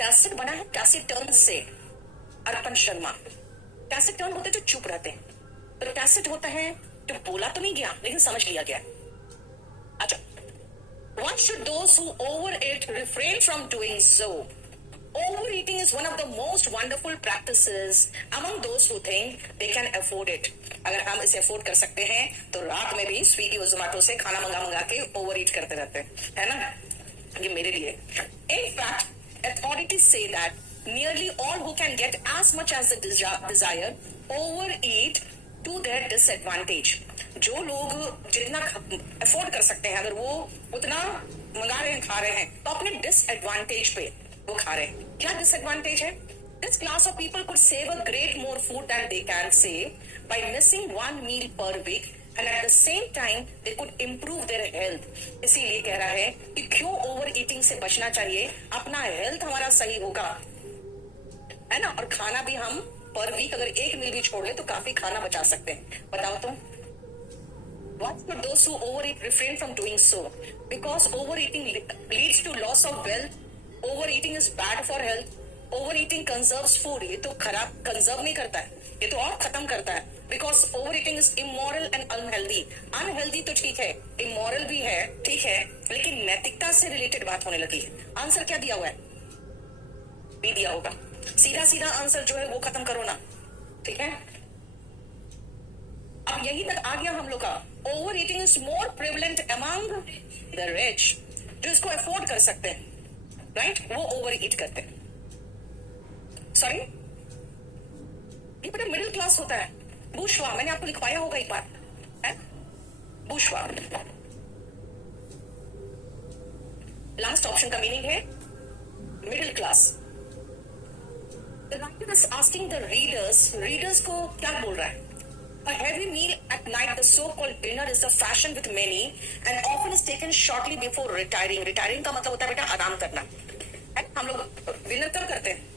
टैसिट बना है टैसिटर्न से, अर्पण शर्मा। टैसिटर्न होते जो चुप रहते हैं, तो टैसिट होता है जो बोला तो नहीं गया लेकिन समझ लिया गया। अच्छा, why should those who overeat refrain from doing so? Overeating is one of the most wonderful practices among those who think they can afford it. अगर हम इसे अफोर्ड कर सकते हैं तो रात में भी स्विगी और जोमेटो से खाना मंगा के ओवर ईट करते रहते हैं, है ना? ये मेरे लिए। In fact, authorities say that nearly all who can get as much as they desire overeat to their disadvantage. जो लोग जितना अफोर्ड कर सकते हैं अगर वो उतना मंगा रहे हैं खा रहे हैं तो अपने डिसएडवांटेज पे वो खा रहे हैं। क्या डिसएडवांटेज है? This class of people could save a great more food than they can save by missing 1 meal per week and at the same time they could improve their health. इसीलिए कह रहा है कि क्यों ओवर ईटिंग से बचना चाहिए, अपना हेल्थ हमारा सही होगा, है ना? और खाना भी हम पर वीक अगर 1 मील भी छोड़ ले तो काफी खाना बचा सकते हैं। बताओ तो what should those who overeat refrain from doing so? Because overeating leads to loss of wealth. Overeating is bad for health. Overeating conserves food. ये तो खराब कंजर्व नहीं करता है, ये तो और खत्म करता है। Because overeating is immoral and unhealthy. Unhealthy तो ठीक है, immoral भी है, ठीक है, लेकिन नैतिकता से रिलेटेड बात होने लगी है। आंसर क्या दिया हुआ है? भी दिया होगा। सीधा सीधा आंसर जो है वो खत्म करो ना, ठीक है? अब यही तक आ गया हम लोग का। Over eating is more prevalent among the rich, जो इसको अफोर्ड कर सकते हैं, राइट? वो ओवर ईट करते हैं। सॉरी, ये बड़ा मिडिल क्लास होता है। बूर्जुआ, मैंने आपको लिखवाया होगा एक बार, है? बूर्जुआ। लास्ट ऑप्शन का मीनिंग है middle class. The writer is asking the readers को क्या बोल रहा है? A heavy meal at night, the so-called dinner, is a fashion with many and often is taken shortly before retiring. Retiring का मतलब होता है बेटा आराम करना, है? हम लोग डिनर कब करते हैं?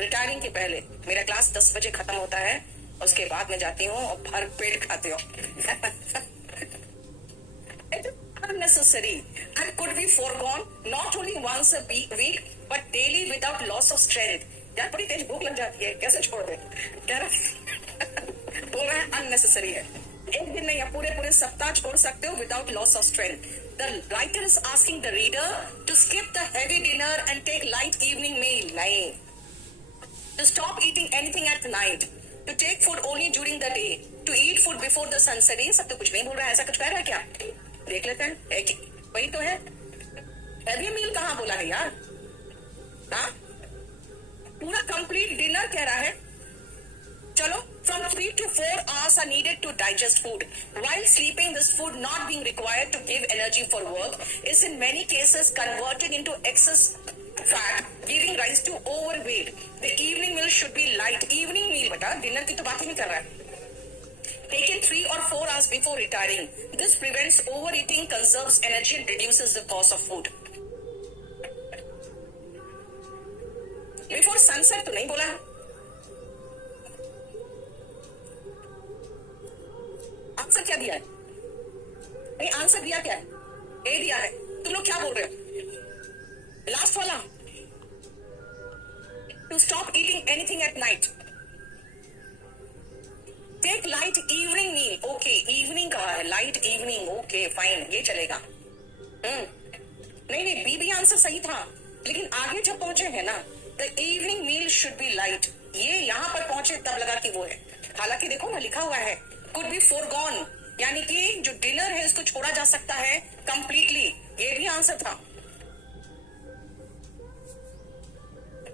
रिटायरिंग के पहले। मेरा क्लास 10 बजे खत्म होता है, उसके बाद मैं जाती हूँ और भर पेट खाती हूँ। Unnecessary and could be foregone not only once a week but daily without loss of strength. यार बड़ी तेज भूख लग जाती है, कैसे छोड़ दे? कह रहा बोल रहा है अननेसेसरी है। एक दिन नहीं, या पूरे सप्ताह छोड़ सकते हो without loss of strength. The writer is asking the reader to skip the heavy dinner and take light evening meal. नहीं, to stop eating anything at night, to take food only during the day, to eat food before the sunset. ये सब तो कुछ नहीं बोल रहा है, ऐसा कुछ कह रहा है क्या? देख लेते हैं, वही तो है। हैवी मील कहाँ बोला है यार? हाँ, पूरा कंप्लीट डिनर कह रहा है। चलो, from 3 to 4 hours are needed to digest food. While sleeping, this food not being required to give energy for work is in many cases converted into excess fat, giving rise to overweight. The evening meal should be light. Evening meal बेटा, dinner की तो बात ही नहीं कर रहा है। taken 3 or 4 hours before retiring. This prevents overeating, conserves energy, and reduces the cost of food. Before sunset तो नहीं बोला, आंसर क्या दिया है? नहीं, आंसर दिया क्या है? ए दिया है। तुम लोग क्या बोल रहे हो? लास्ट वाला, to stop eating anything at night. Take light evening meal. Okay, evening कहा है, light evening. Okay, fine, ये चलेगा। नहीं नहीं, बी आंसर सही था, लेकिन आगे जब पहुंचे हैं ना, the evening meal should be light. ये यहाँ पर पहुंचे तब लगा कि वो है। हालांकि देखो ना, लिखा हुआ है could be foregone, यानी कि जो डिनर है उसको छोड़ा जा सकता है कंप्लीटली। ये भी आंसर था,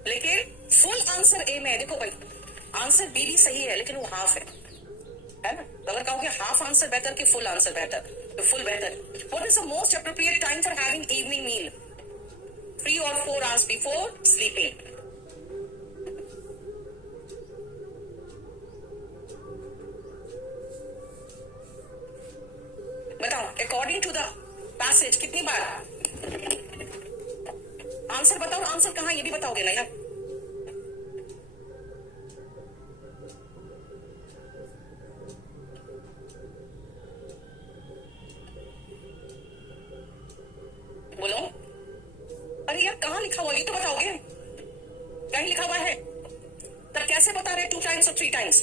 लेकिन फुल आंसर ए में है। देखो भाई, आंसर बी भी सही है, लेकिन वो हाफ है ना? तो अगर कहोगे हाफ आंसर बेहतर कि फुल आंसर बेहतर, तो फुल बेहतर। What is the most appropriate time for having evening meal? 3 or 4 hours before sleeping. बताओ, अकॉर्डिंग टू द पैसेज कितनी बार? आंसर बताओ, आंसर कहां ये भी बताओगे ना यार। बोलो, अरे यार कहां लिखा हुआ, ये तो बताओगे। कहीं लिखा हुआ है तब कैसे बता रहे 2 times और 3 times?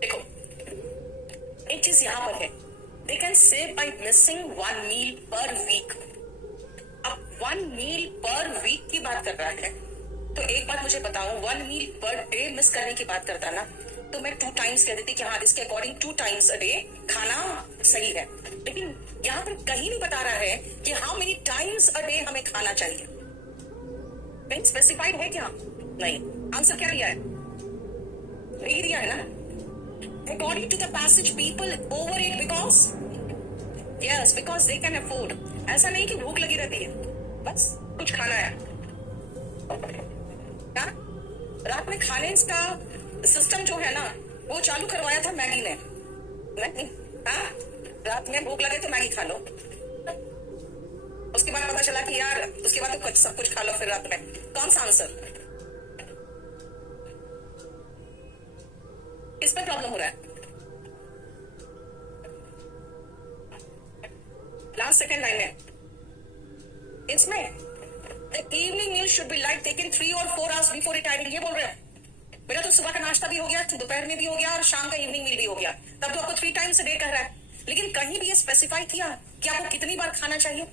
देखो, एक चीज यहां पर है, they can save by missing 1 meal per week. अब 1 meal per week की बात कर रहा है, तो एक बात मुझे बताओ, 1 meal per day मिस करने की बात करता ना, तो मैं 2 times कह देती कि हाँ, इसके अकॉर्डिंग 2 times a day खाना सही है। लेकिन यहाँ पर कहीं नहीं बता रहा है कि how many times a day हमें खाना चाहिए। कहीं स्पेसिफाइड है क्या? नहीं। आंसर क्या दिया है? नहीं दिया है ना। According to the passage people over eat because, yes, because they can afford. ऐसा नहीं कि भूख लगी रहती है, बस कुछ खाना है। क्या रात में खाने का सिस्टम जो है ना, वो चालू करवाया था मैगी ने। नहीं, हाँ, रात में भूख लगे तो मैगी खा लो, उसके बाद पता चला कि यार उसके बाद तो सब कुछ खा लो फिर रात में। कौन सा आंसर? किस पर प्रॉब्लम हो रहा है? लास्ट सेकंड लाइन में इसमें the evening meal should be light taken 3 or 4 hours before retiring, ये बोल रहे हैं। मेरा तो सुबह का नाश्ता भी हो गया, दोपहर में भी हो गया, और शाम का इवनिंग मील भी हो गया, तब तो आपको 3 times a day कह रहा है। लेकिन कहीं भी ये स्पेसिफाई किया कि आपको कितनी बार खाना चाहिए?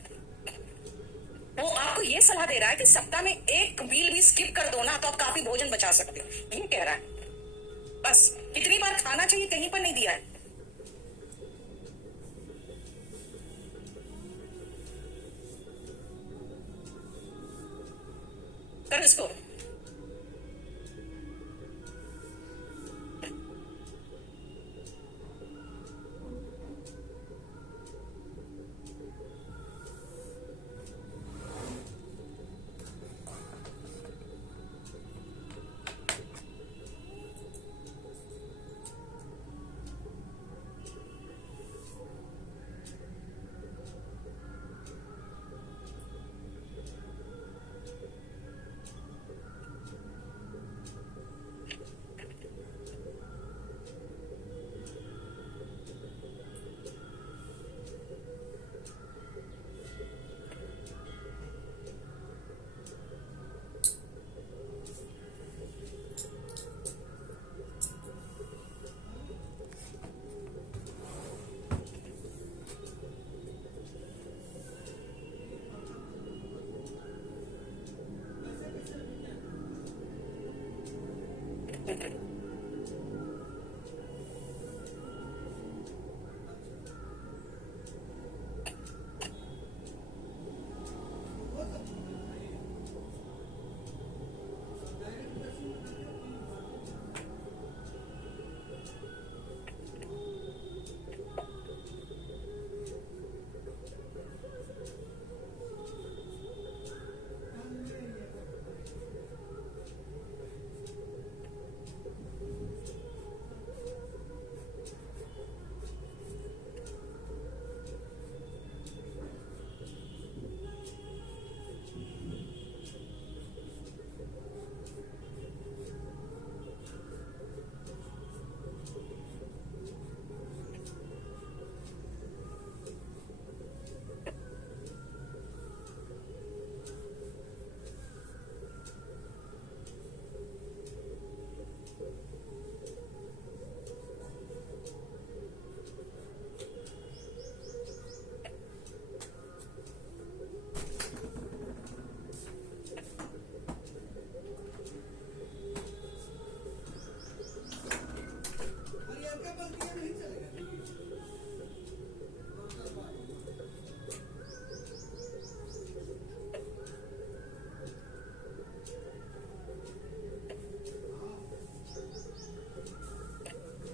वो आपको ये सलाह दे रहा है कि सप्ताह में 1 मील भी स्किप कर दो ना, तो आप काफी भोजन बचा सकते हो, ये कह रहा है। बस कितनी बार खाना चाहिए कहीं पर नहीं दिया है। कर इसको।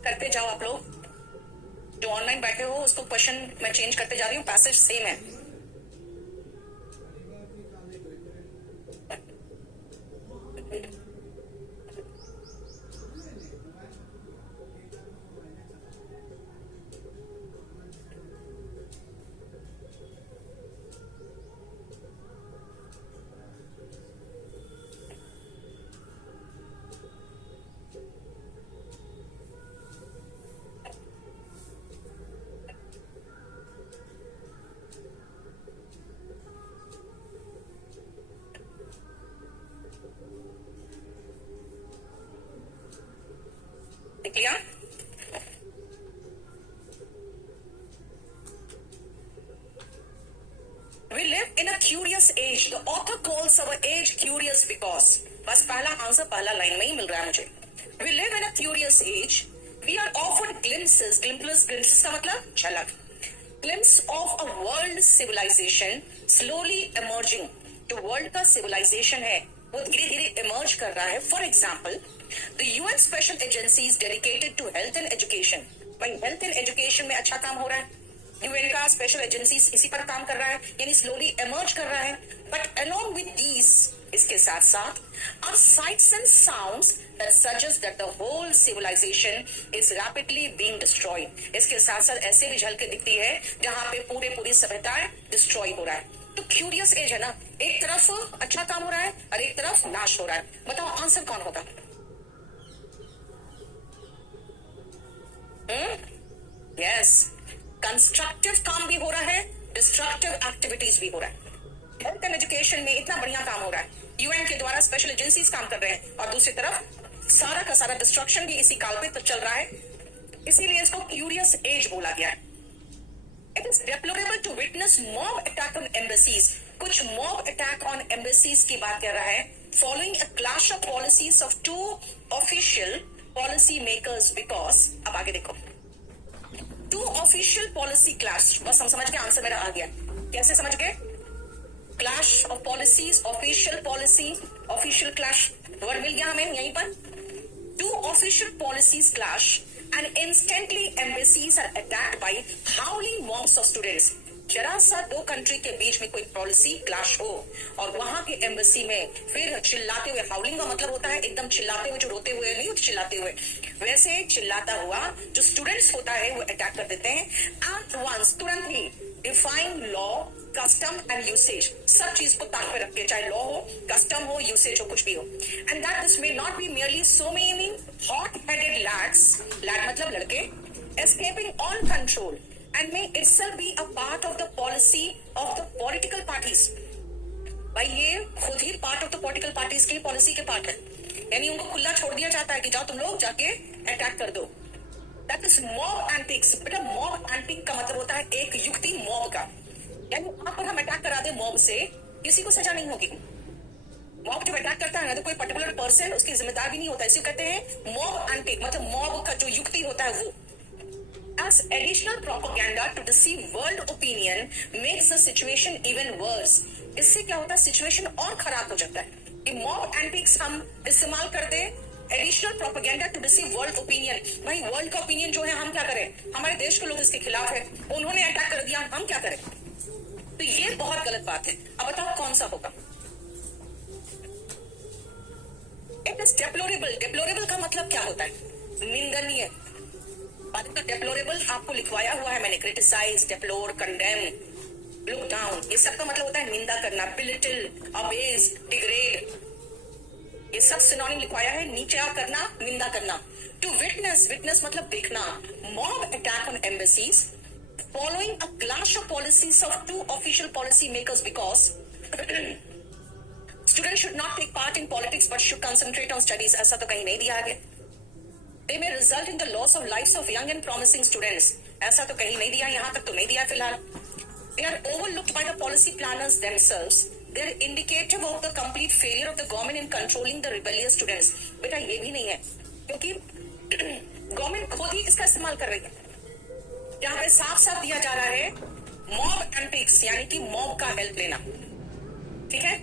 करते जाओ आप लोग जो ऑनलाइन बैठे हो, उसको क्वेश्चन मैं चेंज करते जा रही हूँ, पैसेज सेम है। देख लिया? We live in a curious age. The author calls our age curious because बस पहला आंसर पहला लाइन में ही मिल रहा है मुझे। We live in a curious age. We are offered glimpses का मतलब झलक। Glimpse of a world civilization slowly emerging. जो वर्ल्ड का civilization है वो धीरे धीरे emerge कर रहा है। For example, the UN special agencies dedicated to health and education. भाई health and education में अच्छा काम हो रहा है। यूएन का स्पेशल एजेंसीज इसी पर काम कर रहा है, यानी स्लोली इमर्ज कर रहा है। बट अलोंग विद दीज, इसके साथ साथ are sights and sounds that suggest that the whole civilisation is rapidly being destroyed. इसके साथ साथ ऐसे भी झलकें दिखती है जहां पे पूरी सभ्यताएं डिस्ट्रॉय हो रहा है। तो क्यूरियस एज है ना, एक तरफ अच्छा काम हो रहा है और एक तरफ नाश हो रहा है। बताओ आंसर कौन होगा? यस, कंस्ट्रक्टिव काम भी हो रहा है, डिस्ट्रक्टिव एक्टिविटीज भी हो रहा है। हेल्थ एंड एजुकेशन में इतना बढ़िया काम हो रहा है, यूएन के द्वारा स्पेशल एजेंसीज काम कर रहे हैं, और दूसरी तरफ सारा का सारा डिस्ट्रक्शन भी इसी काल पे तो चल रहा है। इसीलिए इसको क्यूरियस एज बोला गया है। It is deplorable to witness mob attack on embassies. कुछ मॉब अटैक ऑन एम्बेसीज की बात कर रहा है, following a clash of policies of two official policy makers because, अब आगे देखो, टू ऑफिशियल पॉलिसी क्लैश। बस हम समझ गए, आंसर मेरा आ गया। कैसे समझ गए? Clash of policies, official policy, official clash, word मिल गया हमें यहीं पर। Two official policies clash and instantly embassies are attacked by howling mobs of students. जरा सा दो कंट्री के बीच में कोई पॉलिसी क्लैश हो और वहां के एम्बेसी में फिर चिल्लाते हुए, हाउलिंग का मतलब होता है एकदम चिल्लाते हुए, जो रोते हुए नहीं, चिल्लाते हुए, वैसे चिल्लाता हुआ जो स्टूडेंट्स होता है वो अटैक कर देते हैं। एट वंस, तुरंत ही, define law, custom and usage, सब चीज को ताक पे रख के, चाहे लॉ हो, कस्टम हो, यूसेज हो, कुछ भी हो, and that this may not be merely so many hot headed lads, lad मतलब लड़के, escaping all control and may itself be a part of the policy of the political parties। भाई ये खुद ही part of the political parties की policy के part है, यानी उनको खुला छोड़ दिया जाता है कि जाओ तुम लोग जाके अटैक कर दो। That is mob antics. बेटा मॉब एंटिक का मतलब होता है एक युक्ति मॉब का, यानी वहां पर हम अटैक करा दे मॉब से, किसी को सजा नहीं होगी। मॉब जब अटैक करता है ना तो कोई पर्टिकुलर पर्सन उसकी जिम्मेदार भी नहीं होता, इसे कहते हैं मॉब एंटिक, मतलब मॉब का जो युक्ति होता है वो। As additional propaganda to deceive world opinion makes the situation even worse। इससे क्या होता है, सिचुएशन और खराब हो जाता है कि मॉब एंटिक्स हम इस्तेमाल करते additional propaganda to deceive world opinion. भाई वर्ल्ड का ओपिनियन जो है हम क्या करें, हमारे देश के लोग इसके खिलाफ है, उन्होंने अटैक कर दिया, हम क्या करें? तो ये बहुत गलत बात है। अब बताओ कौन सा होगा? It is deplorable. डेप्लोरेबल का मतलब क्या होता है? निंदनीय। तो डेप्लोरेबल आपको लिखवाया हुआ है मैंने, क्रिटिसाइज, डेप्लोर, कंडेम, लुक डाउन, ये सब का मतलब होता है निंदा करना, बिलिटिल, अबेज, डिग्रेड, ये सब सिनोनिम लिखवाया है, नीचा करना, निंदा करना। टू विटनेस, विटनेस मतलब देखना, mob attack on embassies following a clash of policies of two official policy makers because student should not take part in politics but should concentrate on studies. ऐसा तो कहीं नहीं दिया है। They may result in the loss of lives of young and promising students। ऐसा तो कहीं नहीं दिया, यहाँ तक तो नहीं दिया फिलहाल। They are overlooked by the policy planners themselves। They are indicative of the complete failure of the government in controlling the rebellious students। बेटा ये भी नहीं है, क्योंकि गवर्नमेंट खुद ही इसका इस्तेमाल कर रही है। यहाँ पे साफ साफ दिया जा रहा है मॉब एंटिक्स, यानी कि मॉब का हेल्प लेना। ठीक है,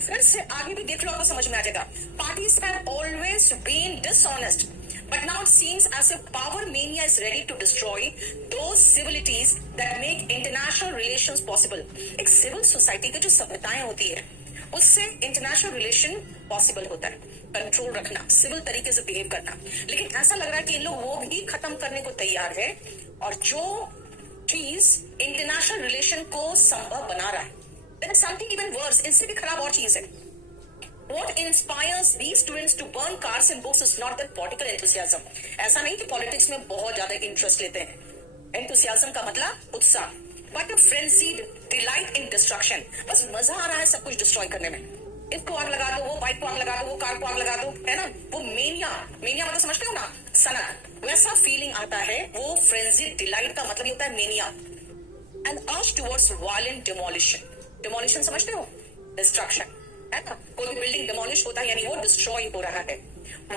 फिर से आगे भी देख लो, आपको समझ में आ जाएगा। Parties have always been dishonest But now it seems as if power mania is ready to destroy those civilities that make international relations possible. एक सिविल सोसाइटी की जो सभ्यताएं होती है उससे इंटरनेशनल रिलेशन पॉसिबल होता है, कंट्रोल रखना, सिविल तरीके से बिहेव करना। लेकिन ऐसा लग रहा है कि इन लोग वो भी खत्म करने को तैयार है, और जो चीज इंटरनेशनल रिलेशन को संभव बना रहा है, there is something even worse, इससे भी खराब और चीज है। What inspires these students to burn cars and books is not their political enthusiasm. ऐसा नहीं कि पॉलिटिक्स में बहुत ज्यादा इंटरेस्ट लेते हैं, enthusiasm का मतलब उत्साह, but a frenzied delight in destruction. बस मजा आ रहा है सब कुछ डिस्ट्रॉय करने में। इसको आग लगा दो, वो बाइक को आग लगा दो, वो कार को आग लगा दो, है ना? वो मेनिया, मेनिया मतलब समझते हो ना, सनक, वैसा फीलिंग आता है। वो frenzied delight का मतलब ये होता है mania. And urge towards violent demolition. Demolition समझते हो? Destruction. है ना? कोई भी बिल्डिंग डिमोलिश होता है यानी वो डिस्ट्रॉय हो रहा है।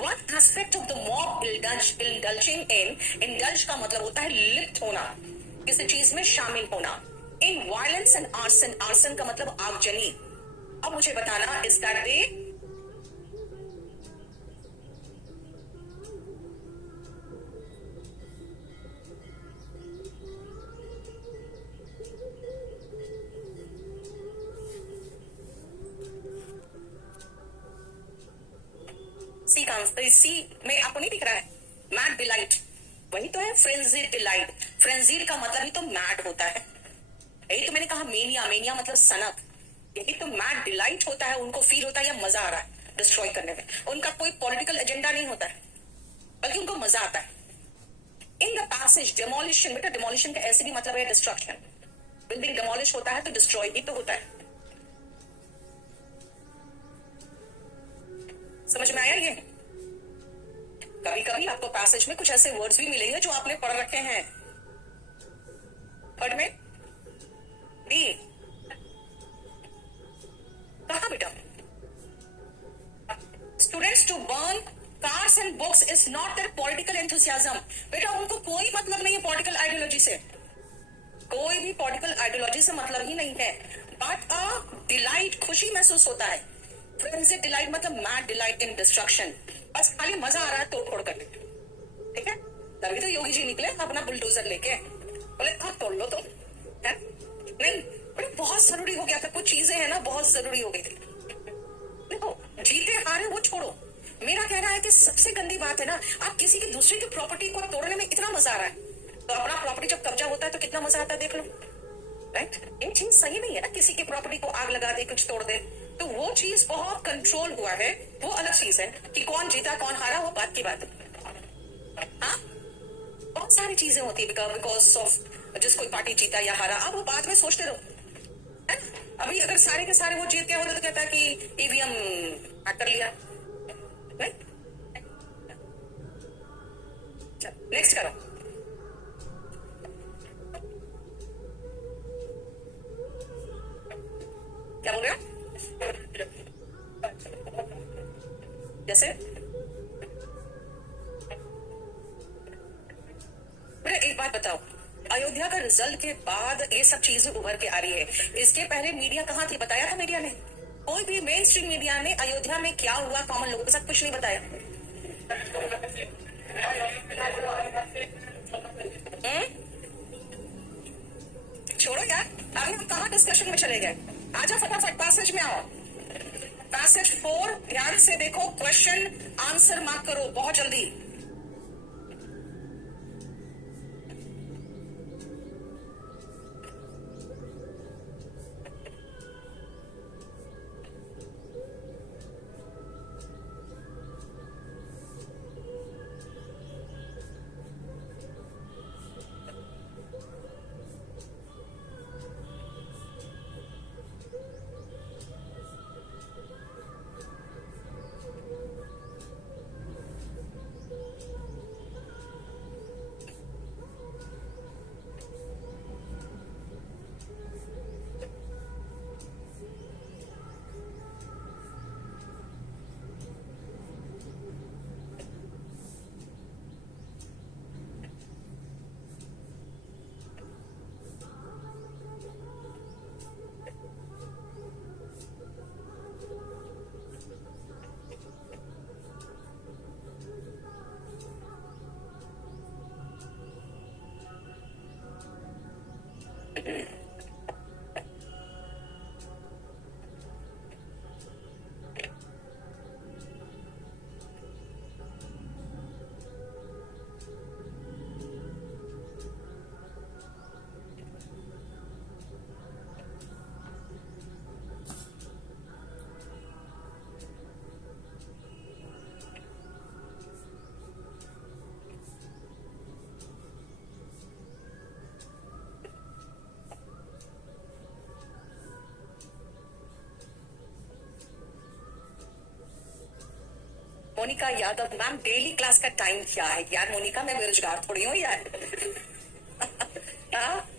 One aspect of the mob indulging in, indulge का मतलब होता है लिप्त होना, किसी चीज में शामिल होना। In violence and arson, arson का मतलब आगजनी। अब मुझे बताना, is that they सी में आपको नहीं दिख रहा है? मैड डिलाइट, वही तो है फ्रेंजीड डिलाइट। फ्रेंजीड का मतलब ही तो मैड होता है, यही तो मैंने कहा मेनिया, मेनिया मतलब सनक, यही तो मैड डिलाइट होता है। उनको फील होता है या मजा आ रहा है डिस्ट्रॉय करने में। उनका कोई पॉलिटिकल एजेंडा नहीं होता है, बल्कि उनको मजा आता है। इन द पैसेज डिमोलिशन, बेटा डिमोलिशन का ऐसे भी मतलब है डिस्ट्रक्शन। बिल्डिंग डिमोलिश होता है तो डिस्ट्रॉय ही तो होता है। समझ में आया? ये कभी कभी आपको पैसेज में कुछ ऐसे वर्ड्स भी मिलेंगे जो आपने पढ़ रखे हैं। थर्ड में डी कहा बेटा? Students to burn cars and books is not their political enthusiasm. बेटा उनको कोई मतलब नहीं है पॉलिटिकल आइडियोलॉजी से, कोई भी पॉलिटिकल आइडियोलॉजी से मतलब ही नहीं है। बट अ डिलाइट, खुशी महसूस होता है। फ्रेंजीड डिलाइट मतलब मैड डिलाइट इन डिस्ट्रक्शन, बस खाली मजा आ रहा है तोड़ फोड़ करने। ठीक है, तभी तो योगी जी निकले अपना बुलडोजर लेके, बोले आप तोड़ लो तुम, है नहीं? बड़े बहुत जरूरी हो गया था, कुछ चीजें है ना बहुत जरूरी हो गई थी। देखो जीते हारे वो छोड़ो, मेरा कहना है कि सबसे गंदी बात है ना, आप किसी की दूसरे की प्रॉपर्टी को तोड़ने में इतना मजा आ रहा है, तो अपना प्रॉपर्टी जब कब्जा होता है तो कितना मजा आता है देख लो। राइट, ये चीज सही नहीं है ना, किसी की प्रॉपर्टी को आग लगा दे, कुछ तोड़ दे, तो वो चीज बहुत कंट्रोल हुआ है, वो अलग चीज है। कि कौन जीता कौन हारा वो बात की बात है। हाँ, बहुत सारी चीजें होती है बिकॉज ऑफ जिस कोई पार्टी जीता या हारा, आप वो बाद में सोचते रहो, है ना? अभी अगर सारे के सारे वो जीत गया होता तो कहता है कि ईवीएम हैक कर लिया। राइट, नेक्स्ट करो। क्या बोल रहे हो? जैसे मेरा एक बात बताओ, अयोध्या का रिजल्ट के बाद ये सब चीजें उभर के आ रही है। इसके पहले मीडिया कहाँ थी? बताया था मीडिया ने? कोई भी मेन स्ट्रीम मीडिया ने अयोध्या में क्या हुआ कॉमन लोगों के साथ कुछ नहीं बताया। छोड़ो यार, अभी हम कहाँ डिस्कशन में चले गए? आजा फटाफट पैसेज में आओ। पैसेज 4 ध्यान से देखो, क्वेश्चन आंसर मार्क करो बहुत जल्दी। Monika Yadav ma'am, daily class का टाइम क्या है यार? मोनिका मैं बेरोजगार थोड़ी हूँ यार। हाँ?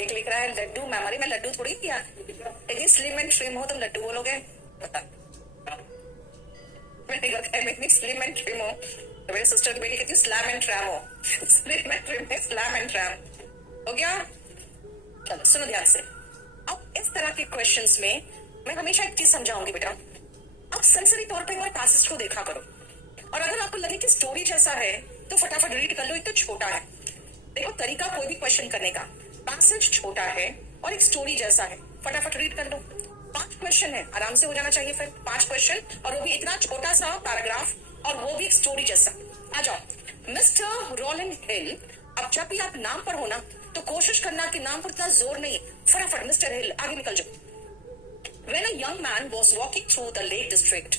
एक लिख रहा है लड्डू मैम, अरे मैं लड्डू थोड़ी थी यार। यदि स्लिम एंड ट्रिम हो तुम लड्डू बोलोगे? बता। मैं स्लिम एंड ट्रिम हो तो मेरे सिस्टर की बेटी कहती है स्लैम एंड ट्रैम हो। स्लिम एंड ट्रिम है, स्लैम एंड ट्रैम हो गया। चलो सुनो ध्यान से। अब इस तरह के क्वेश्चंस में मैं हमेशा एक चीज समझाऊंगी बेटा, आप सेंसरी तौर पे हमारे पैसेज को देखा करो, और अगर आपको लगे कि स्टोरी जैसा है तो फटाफट रीड कर लो। एक तो छोटा है, देखो तरीका कोई भी क्वेश्चन करने का, पैसेज छोटा है और एक स्टोरी जैसा है, फटाफट रीड कर लो। 5 क्वेश्चन है, आराम से हो जाना चाहिए फिर 5 क्वेश्चन, और वो भी इतना छोटा सा पैराग्राफ, और वो भी एक स्टोरी जैसा। आ जाओ मिस्टर रोलिंग हिल। अब जब भी आप नाम पढ़ो ना तो कोशिश करना कि नाम पर इतना जोर नहीं, फटाफट मिस्टर हिल आगे निकल जाओ। When a young man was walking through the Lake District,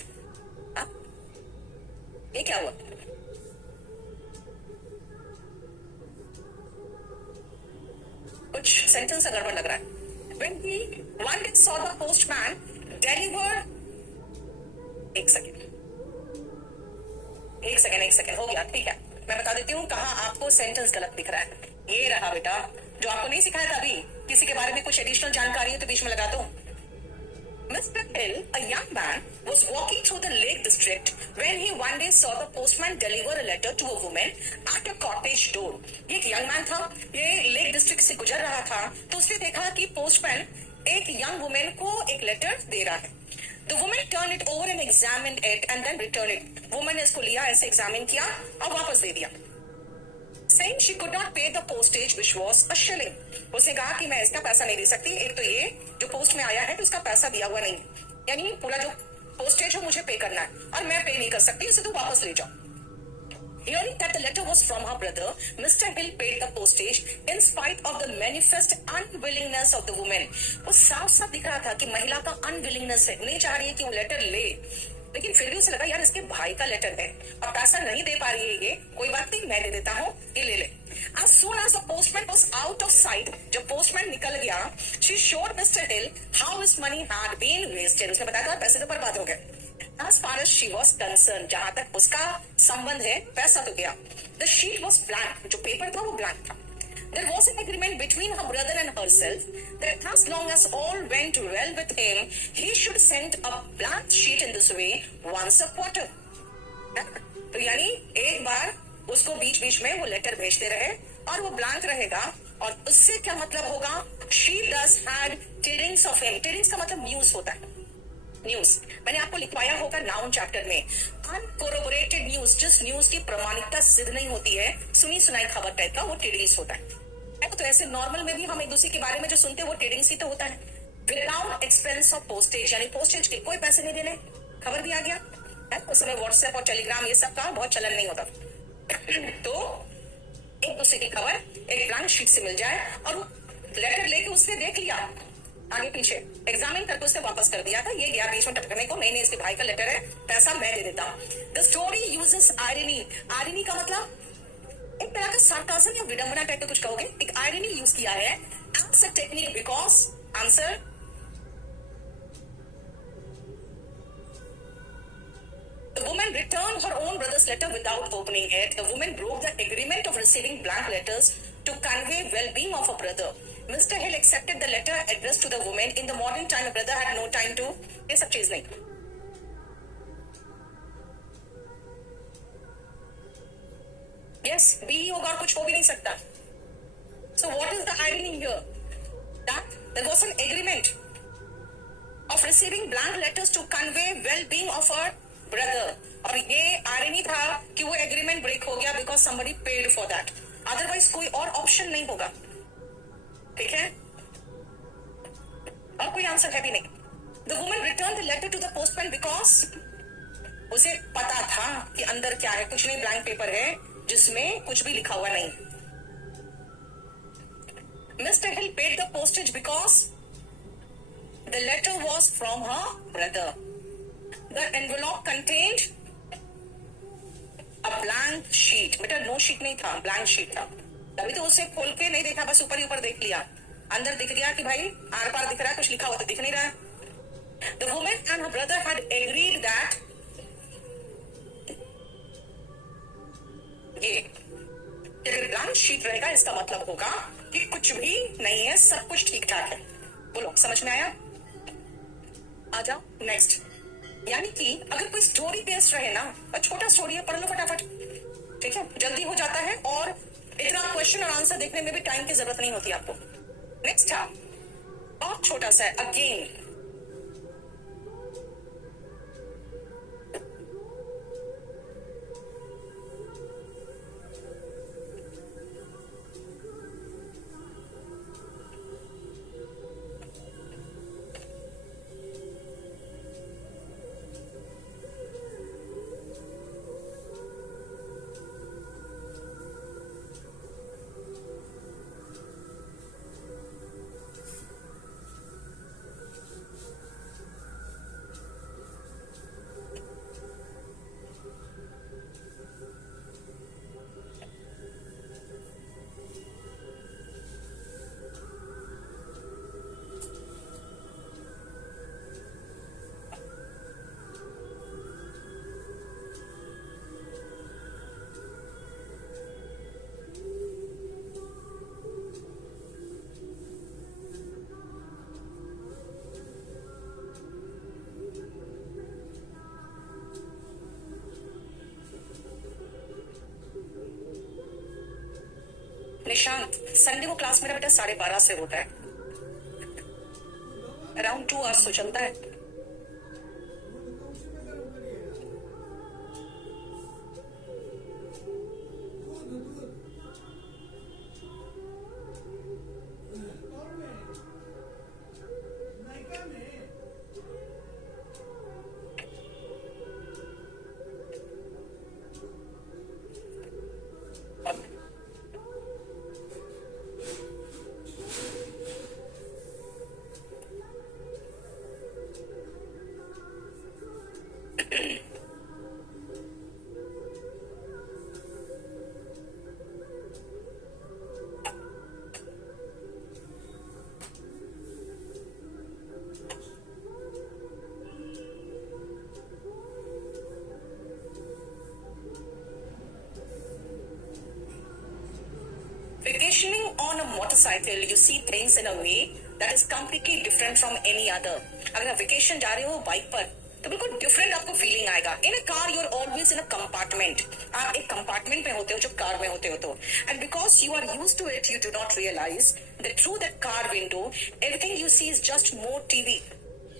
ये क्या हुआ? कुछ सेंटेंस से गड़बड़ लग रहा है। When he one day saw the postman deliver, एक सेकेंड हो गया, ठीक है। मैं बता देती हूँ कहाँ आपको सेंटेंस गलत दिख रहा है। ये रहा बेटा, जो आपको नहीं सिखाया था अभी, किसी के बारे में कुछ एडिशनल जानकारी है तो बीच में लगा दो। Mr. Hill, a young man, was walking through the Lake District when he one day saw the postman deliver a letter to a woman at a cottage door. ये एक young man था, ये लेक डिस्ट्रिक्ट से गुजर रहा था, तो उसने देखा कि पोस्टमैन एक यंग वुमेन को एक लेटर दे रहा है। The woman turned it over and examined it and then returned it. Woman ने इसको लिया, ऐसे एग्जामिन किया और वापस दे दिया। Saying she could not pay the postage, which was a shilling. उसने कहा कि मैं इसका पैसा नहीं दे सकती, एक तो ये जो पोस्ट में आया है तो इसका पैसा दिया हुआ नहीं, यानी पूरा जो पोस्टेज हो मुझे पे करना है और मैं पे नहीं कर सकती, इसे तो वापस ले जाओ। Hearing that the letter was from her brother, Mr. Hill paid the postage in spite of the manifest unwillingness of the woman. वो साफ साफ दिख रहा था कि महिला का अनविलिंगनेस है, नहीं चाह रही है कि वो लेटर ले, लेकिन फिर भी उसे लगा यार इसके भाई का लेटर है और पैसा नहीं दे पा रही है ये, कोई बात नहीं मैं दे देता हूँ, ये ले ले। As soon as the postman was out of sight, जब पोस्टमैन निकल गया, she showed Mr. Hill how his money had been wasted. उसने बताया था पैसे तो बर्बाद हो गए। As far as she was concerned, जहां तक उसका संबंध है, पैसा तो गया। The sheet was blank, जो पेपर था वो ब्लैंक था। There was an agreement between her brother and herself that as long as all went well with him, he should send a blank sheet in this way once a quarter. तो यानी एक बार उसको बीच बीच में वो letter भेजते रहे और वो ब्लैंक रहेगा, और उससे क्या मतलब होगा? She thus had tidings of him. tidings का मतलब न्यूज होता है, न्यूज मैंने आपको लिखवाया होगा नाउन चैप्टर में। अनकोरोबोरेटेड न्यूज, जिस न्यूज की प्रमाणिकता सिद्ध नहीं होती है, सुनी सुनाई खबर टाइप का, वो टिडिंग्स होता है। तो ऐसे नॉर्मल में भी हम एक दूसरे के बारे में जो सुनते हैं वो टिडिंग्स ही तो होता है। विदाउट एक्सपेंस ऑफ पोस्टेज, यानी पोस्टेज के कोई पैसे नहीं देने, खबर भी आ गया है। उस समय व्हाट्सएप और टेलीग्राम ये सब का बहुत चलन नहीं होता, तो एक दूसरे की खबर एक ब्लैंक शीट से मिल जाए, और वो लेटर लेके उसने देख लिया आगे पीछे, एग्जामिन करके उसने वापस कर दिया था, ये गया बीच में टपकने को, नहीं इसके भाई का लेटर है, पैसा मैं दे देता हूँ। The story uses irony. Irony का मतलब एक तरह का सार्काज़म या विडंबना टाइप का कुछ कहोगे, एक आयरनी यूज किया है as a technique, because answer The woman returned her own brother's letter without opening it. The woman broke the agreement of receiving blank letters to convey well-being of her brother. Mr. Hill accepted the letter addressed to the woman. In the modern time, a brother had no time to ये सब चीज नहीं। Yes, B ही होगा और कुछ हो भी नहीं सकता। So what is the irony here? That there was an agreement of receiving blank letters to convey well-being of her brother, और ये irony था कि वो agreement break हो गया because somebody paid for that. Otherwise कोई और option नहीं होगा, ठीक है? और कोई आंसर है भी नहीं। The woman returned the letter to the postman because उसे पता था कि अंदर क्या है, कुछ नहीं, ब्लैंक पेपर है जिसमें कुछ भी लिखा हुआ नहीं। Mr. Hill paid the postage because the letter was from her brother. The envelope contained a blank sheet. बेटा नो शीट नहीं था, ब्लैंक शीट था, तभी तो उसे खोल के नहीं देखा, बस ऊपर ही ऊपर देख लिया, अंदर दिख गया कि भाई आर पार दिख रहा है, कुछ लिखा हुआ तो दिख नहीं रहा है। The woman and her brother had agreed that sheet रहेगा, इसका मतलब होगा कि कुछ भी नहीं है, सब कुछ ठीक ठाक है। बोलो, समझ में आया? आ जाओ नेक्स्ट। यानी कि अगर कोई स्टोरी बेस्ड रहे ना, और छोटा स्टोरी है, पढ़ लो फटाफट, ठीक है, जल्दी हो जाता है और इतना क्वेश्चन और आंसर देखने में भी टाइम की जरूरत नहीं होती आपको। नेक्स्ट था बहुत छोटा सा है, अगेन। निशांत, संडे को क्लास मेरा बेटा 12:30 से होता है, अराउंड 2 आवर्स तो चलता है। Vacationing on a motorcycle, you see things in a way that is completely different from any other. अगर आप वेकेशन जा रहे हो बाइक पर तो बिल्कुल डिफरेंट आपको फीलिंग आएगा। In a car you are always in a compartment, आप एक कंपार्टमेंट में होते हो जो कार में होते हो तो, and because you are used to it you do not realise that through that car window everything you see is just more TV.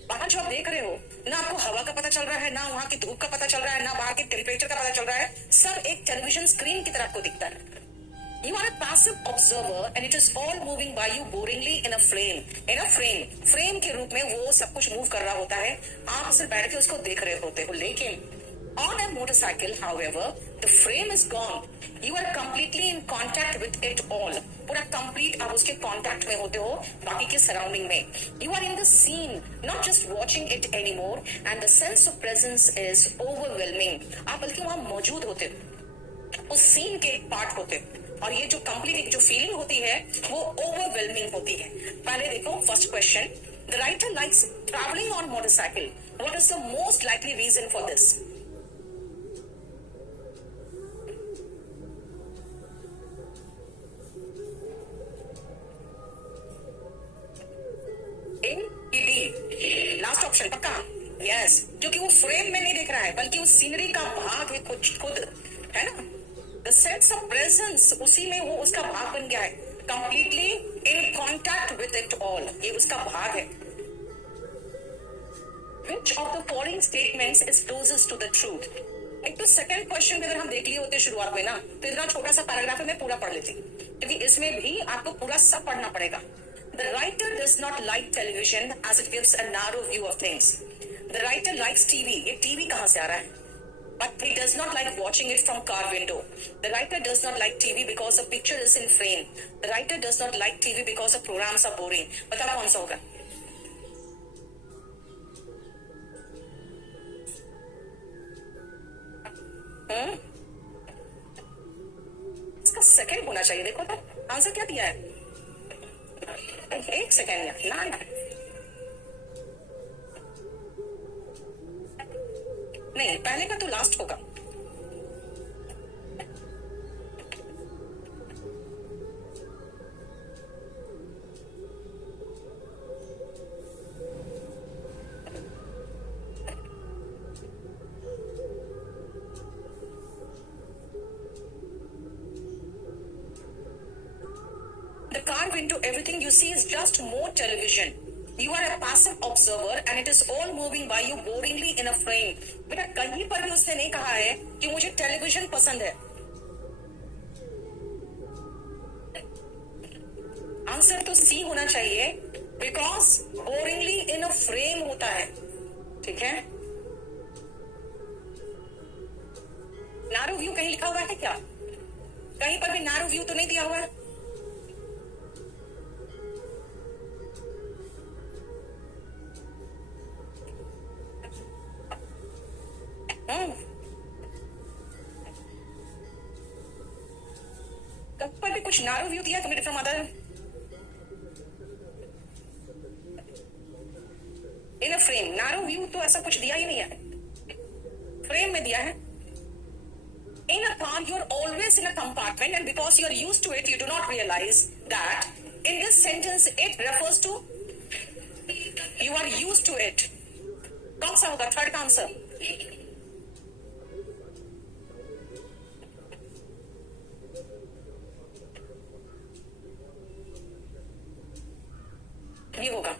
बाहर जो आप देख रहे हो ना, आपको हवा का पता चल रहा है, ना वहां की धूप का पता चल रहा है, ना बाहर के टेम्परेचर का पता चल रहा है, सब एक टेलीविजन स्क्रीन की तरह आपको दिखता है। You are a passive observer and it is all moving by you boringly in a frame. In a frame, frame के रूप में वो सब कुछ मूव कर रहा होता है, आप सिर्फ बैठ के उसको देख रहे होते हो। लेकिन on a motorcycle, however, the frame is gone. You are completely in contact with it all. पूरा complete आप उसके contact में होते हो बाकी के surrounding में। You are in the scene, not just watching it anymore, and the sense of presence is overwhelming. आप बल्कि वहां मौजूद होते हो, उस सीन के एक पार्ट होते हो, और ये जो कंप्लीट जो फीलिंग होती है वो ओवरवेलमिंग होती है। पहले देखो first question, the writer likes travelling on motorcycle, what is the most likely reason for this? A की डी? लास्ट ऑप्शन पक्का? यस, क्योंकि वो फ्रेम में नहीं देख रहा है बल्कि उस सीनरी का भाग है, कुछ खुद है ना। द सेंस ऑफ प्रेजेंस, उसी में वो उसका भाग बन गया है, completely in contact with it all, ये उसका भाग है। Which of the following statements is closest to the truth? एक तो सेकंड क्वेश्चन अगर हम देख लिए होते शुरुआत में ना, तो इतना छोटा सा पैराग्राफ है, मैं पूरा पढ़ लेती, क्योंकि इसमें भी आपको पूरा सब पढ़ना पड़ेगा। The writer does not like television as it gives a narrow view of things. The writer likes TV. ये टीवी कहाँ से आ रहा है? But he does not like watching it from car window. The writer does not like TV because the picture is in frame. The writer does not like TV because the programs are boring. बताओ कौन सा होगा? इसका second होना चाहिए। देखो तो answer क्या दिया है, एक सेकंड ना ना नहीं, पहले का तो लास्ट होगा। into everything you see is just more television. You are a passive observer and it is all moving by you boringly in a frame. बेटा कहीं पर भी उसने नहीं कहा है कि मुझे टेलीविजन पसंद है. आंसर तो सी होना चाहिए, because boringly in a frame होता है. ठीक है. नैरो व्यू कहीं लिखा हुआ है क्या? कहीं पर भी नैरो व्यू तो नहीं दिया हुआ है. कहीं पर भी कुछ नैरो व्यू दिया committed from other in a frame. Narrow view तो ऐसा कुछ दिया ही नहीं है, फ्रेम में दिया है. In a car, you're always in a compartment, and because you're used to it, you do not realize that in this sentence it refers to you are used to it. कौन सा होगा third का answer? ये होगा.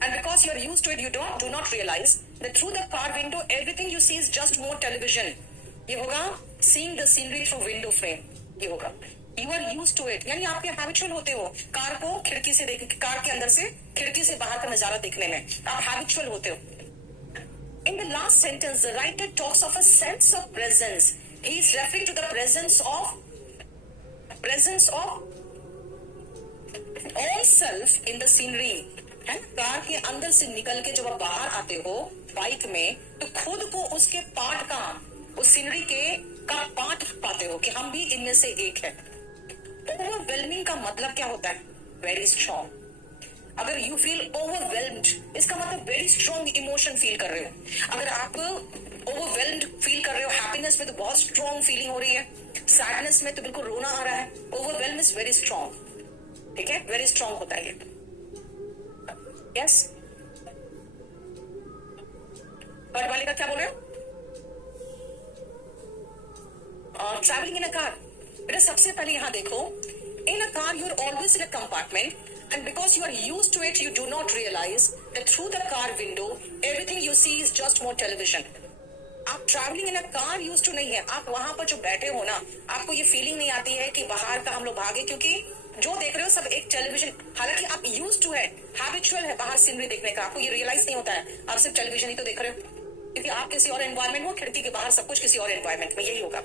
And because you are used to it, you do not realize that through the car window, everything you see is just more television. ये होगा seeing the scenery through window frame. ये होगा you are used to it. यानी आप habitual होते हो car को खिड़की से देख, कार के अंदर से खिड़की से बाहर का नजारा देखने में आप habitual होते हो. In the last sentence, the writer talks of a sense of presence. He is referring to the presence of own self in the scenery. है ना, कार के अंदर से निकल के जब आप बाहर आते हो बाइक में, तो खुद को उसके पार्ट का, उस सीनरी के का पार्ट पाते हो कि हम भी इनमें से एक है. ओवरवेलमिंग का मतलब क्या होता है? Very strong. अगर यू फील ओवरवेल्म्ड, इसका मतलब वेरी स्ट्रॉन्ग इमोशन फील कर रहे हो. अगर आप ओवरवेल्म्ड फील कर रहे हो, हैप्पीनेस में तो बहुत स्ट्रॉन्ग फीलिंग हो रही है, सैडनेस में तो बिल्कुल रोना आ रहा है. Overwhelm is very strong. ठीक है, वेरी स्ट्रॉन्ग होता है ये. यस, थर्ड वाले का क्या बोल रहे हो? Travelling in a car. बेटा सबसे पहले यहां देखो, in a car you are always in a compartment and because you are used to it you do not realise that through the car window everything you see is just more television. आप travelling in a car used to नहीं है. आप वहां पर जो बैठे हो ना, आपको ये फीलिंग नहीं आती है कि बाहर का हम लोग भागे, क्योंकि जो देख रहे हो सब एक टेलीविजन. हालांकि आप यूज्ड टू है, हैबिचुअल है बाहर सीनरी देखने का, आपको ये रियलाइज नहीं होता है, आप सिर्फ टेलीविजन ही तो देख रहे हो, क्योंकि आप किसी और एनवायरमेंट हो, खिड़की के बाहर सब कुछ किसी और एनवायरमेंट में. यही होगा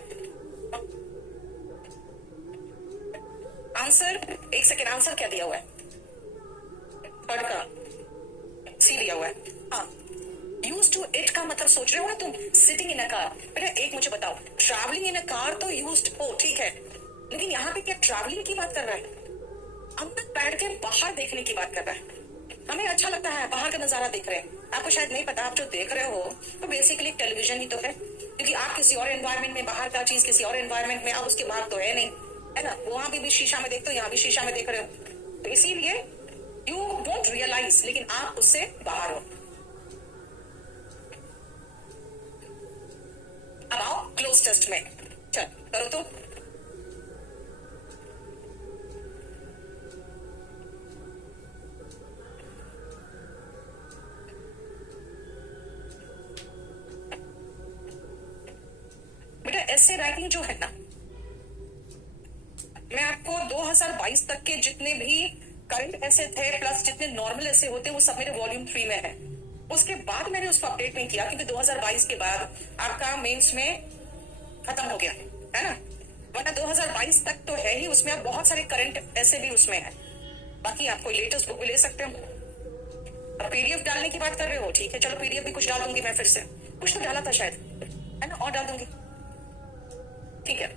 आंसर. एक सेकेंड, आंसर क्या दिया हुआ है? थर्ड का सी दिया हुआ है. हाँ, यूज टू इट का मतलब सोच रहे हो ना तुम, सिटिंग इन अ कार. बेटा एक मुझे बताओ, ट्रैवलिंग इन अ कार तो यूज्ड हो, ठीक है, लेकिन यहाँ पे क्या ट्रैवलिंग की बात कर रहा है? अंदर बैठ के बाहर देखने की बात कर रहा है. हमें अच्छा लगता है बाहर का नजारा देख रहे हैं. आपको शायद नहीं पता, आप जो देख रहे हो तो बेसिकली टेलीविजन ही तो है, क्योंकि आप किसी और एनवायरमेंट में, बाहर का चीज किसी और एनवायरमेंट में, आप उसके बाहर तो है नहीं, है ना. वहां भी शीशा में देखते हो, यहाँ भी शीशा में देख रहे हो, तो इसीलिए यू डोंट रियलाइज, लेकिन आप उससे बाहर हो. अब आओ क्लोज टेस्ट में, चल करो तो. बेटा ऐसे राइटिंग जो है ना, मैं आपको 2022 तक के जितने भी करंट ऐसे थे प्लस जितने नॉर्मल ऐसे होते हैं वो सब मेरे वॉल्यूम 3 में है. उसके बाद मैंने उसको अपडेट नहीं किया, क्योंकि 2022 के बाद आपका मेंस में खत्म हो गया है ना. वरना 2022 तक तो है ही, उसमें आप बहुत सारे करंट ऐसे भी उसमें है. बाकी आप कोई लेटेस्ट बुक भी ले सकते हो. अब पीडीएफ डालने की बात कर रहे हो, ठीक है, चलो पीडीएफ भी कुछ डाल दूंगी मैं. फिर से कुछ तो डाला था शायद, है ना, और डाल दूंगी. ठीक है,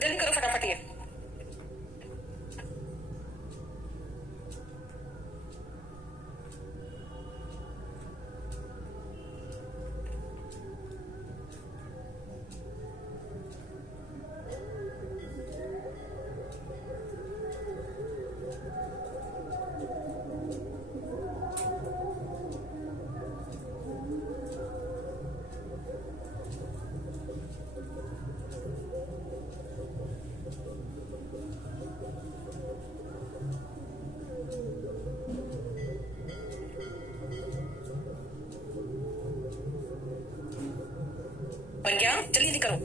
जल्दी करो फटाफट. ये बन गया? जल्दी करो।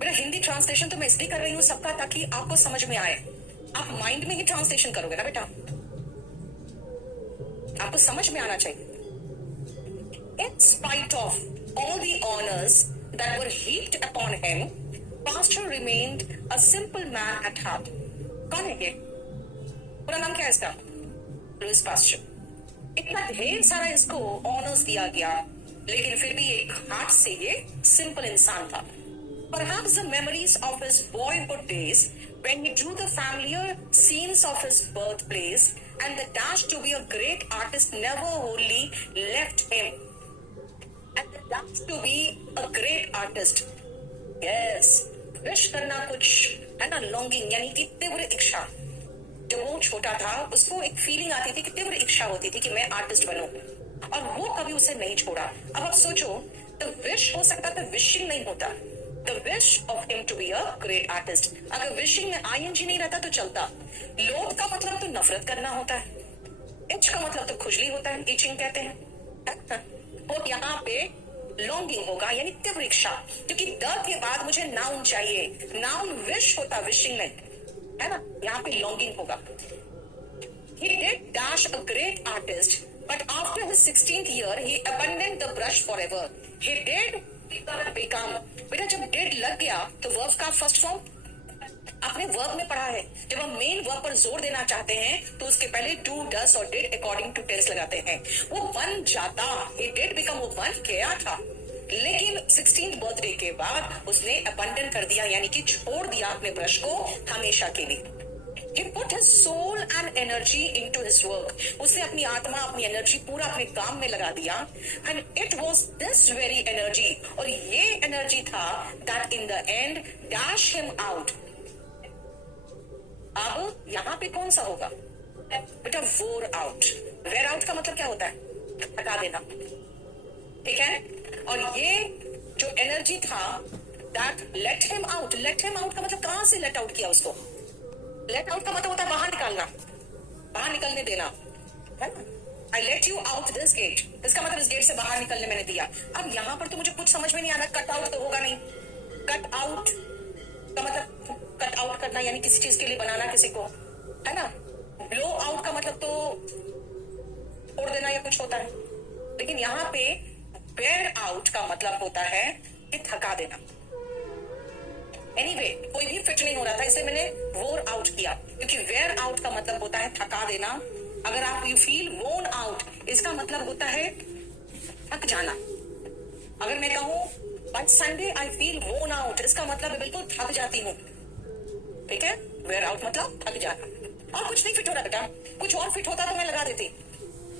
मेरा हिंदी ट्रांसलेशन तो मैं इसलिए कर रही हूँ सबका, ताकि आपको समझ में आए। आप माइंड में ही ट्रांसलेशन करोगे ना बेटा, आपको समझ में आना चाहिए। In spite of all the honors that were heaped upon him, Pastor remained a simple man at heart. कौन है ये? पूरा नाम क्या है इसका? Louis Pasteur. इतना ढेर सारा इसको ऑनर्स दिया गया, लेकिन फिर भी एक हार्ट से ये सिंपल इंसान था। Perhaps the memories of his boyhood days, when he drew the familiar scenes of his birthplace, and the dash to be a great artist never wholly left him. And the dash to be a great artist. Yes, wish करना कुछ है ना, longing यानी कि तीव्र इच्छा। जब वो छोटा था उसको एक फीलिंग आती थी कि तीव्र इच्छा होती थी कि मैं आर्टिस्ट बनूं, और वो कभी उसे नहीं छोड़ा। अब आप सोचो, तो विश हो सकता था, विशिंग नहीं होता। The wish of him to be a great artist. अगर विशिंग में ING नहीं रहता तो चलता। लोभ का मतलब तो नफरत करना होता है, इच का मतलब तो खुजली होता है, इचिंग कहते हैं। और यहाँ पे लॉन्गिंग होगा यानी तीव्र इच्छा, क्योंकि द के बाद मुझे नाउन चाहिए। नाउन विश होता, विशिंग नहीं, है ना। यहाँ पे लॉन्गिंग होगा। He did dash a great artist, but after his 16th year, he abandoned the brush forever. He did become, बेटा जब did लग गया तो वर्ब का फर्स्ट फॉर्म आपने वर्ब में पढ़ा है। जब हम मेन वर्ब पर जोर देना चाहते हैं तो उसके पहले डू, डस और डिड अकॉर्डिंग टू टेंस लगाते हैं। वो बन जाता, he did become, वो बन गया था, लेकिन 16th बर्थडे के बाद उसने अबंडन कर दिया, यानी कि छोड़ दिया अपने ब्रश को हमेशा के लिए। He put his soul and energy into his work. उसने अपनी आत्मा, अपनी एनर्जी पूरा अपने काम में लगा दिया। And it was this very energy, और ये एनर्जी था that in the end dash him out. अब यहाँ पे कौन सा होगा बेटा? wore out. wear out का मतलब क्या होता है? हटा देना, ठीक है। और ये जो एनर्जी था that let him out. let him out का मतलब कहां से let out किया उसको? let out का मतलब होता है बाहर निकालना, बाहर निकलने देना, है ना। I let you out this gate, इसका मतलब इस गेट से बाहर निकलने मैंने दिया। अब यहाँ पर तो मुझे कुछ समझ में नहीं आ रहा, कट आउट तो होगा नहीं। कट आउट का मतलब कट आउट करना यानी किसी चीज के लिए बनाना किसी को, है ना। ब्लो आउट का मतलब तो छोड़ देना या कुछ होता है, लेकिन यहाँ पे वेयर आउट का मतलब होता है कि थका देना। एनीवे, कोई भी फिट नहीं हो रहा था इसलिए मैंने वोर आउट किया, क्योंकि वेयर आउट का मतलब होता है थका देना। अगर आप यू फील वोन आउट, इसका मतलब होता है थक जाना। अगर मैं कहूं बाय संडे आई फील वोन आउट, इसका मतलब बिल्कुल थक जाती हूँ, ठीक है। वेयर आउट मतलब थक जाना। और कुछ नहीं फिट हो रहा बेटा, कुछ और फिट होता तो मैं लगा देती।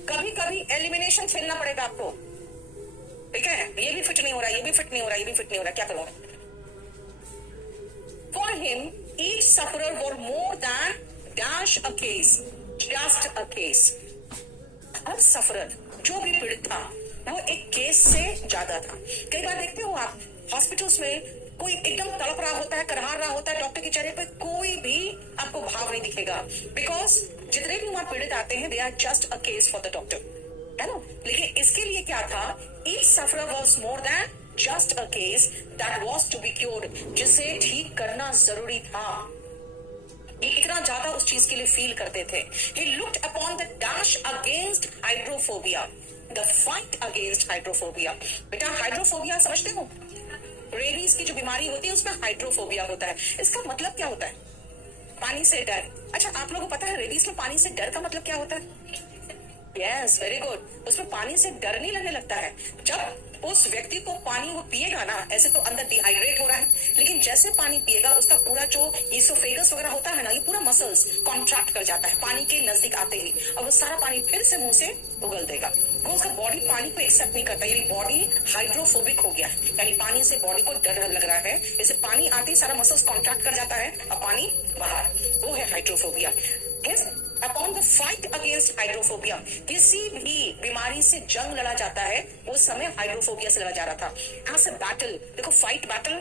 कभी कभी एलिमिनेशन खेलना पड़ेगा आपको, ठीक है। ये भी फिट नहीं हो रहा, ये भी फिट नहीं हो रहा, ये भी फिट नहीं हो रहा, क्या करूं? For him, each sufferer were more than dash a case, just a case. Her sufferer जो भी पीड़ित था वो एक केस से ज्यादा था। कई बार देखते हो आप हॉस्पिटल्स में कोई एकदम तड़प रहा होता है, करहा रहा होता है, डॉक्टर के चेहरे पे कोई भी आपको भाव नहीं दिखेगा, बिकॉज जितने भी वहां पीड़ित आते हैं they are just a case for the doctor, है ना। लेकिन इसके लिए क्या था? each sufferer was more than just a case that was to be cured, जिसे ठीक करना जरूरी था। ये इतना ज्यादा उस चीज के लिए फील करते थे। He looked upon the dash against hydrophobia, the fight against hydrophobia. बेटा हाइड्रोफोबिया समझते हो? रेबीज की जो बीमारी होती है उसमें हाइड्रोफोबिया होता है। इसका मतलब क्या होता है? पानी से डर। अच्छा, आप लोगों को पता है रेबीज में पानी से डर का मतलब क्या होता है? Yes, very good. उसमें पानी से डर नहीं लगने लगता है। जब उस व्यक्ति को पानी वो पिएगा ना, ऐसे तो अंदर डिहाइड्रेट हो रहा है, लेकिन जैसे पानी पिएगा उसका पूरा जो ईसोफेगस वगैरह होता है ना, ये पूरा मसल्स कॉन्ट्रैक्ट कर जाता है पानी के नजदीक आते ही, और वो सारा पानी फिर से मुंह से उगल देगा। वो उसका बॉडी पानी को एक्सेप्ट नहीं करता, यानी बॉडी हाइड्रोफोबिक हो गया, यानी पानी से बॉडी को डर लग रहा है। जैसे पानी आते ही सारा मसल्स कॉन्ट्रैक्ट कर जाता है और पानी बाहर, वो है hydrophobia. Upon the fight against hydrophobia, किसी भी बीमारी से जंग लड़ा जाता है उस समय हाइड्रोफोबिया से लड़ा जा रहा था। एज अ बैटल, देखो फाइट बैटल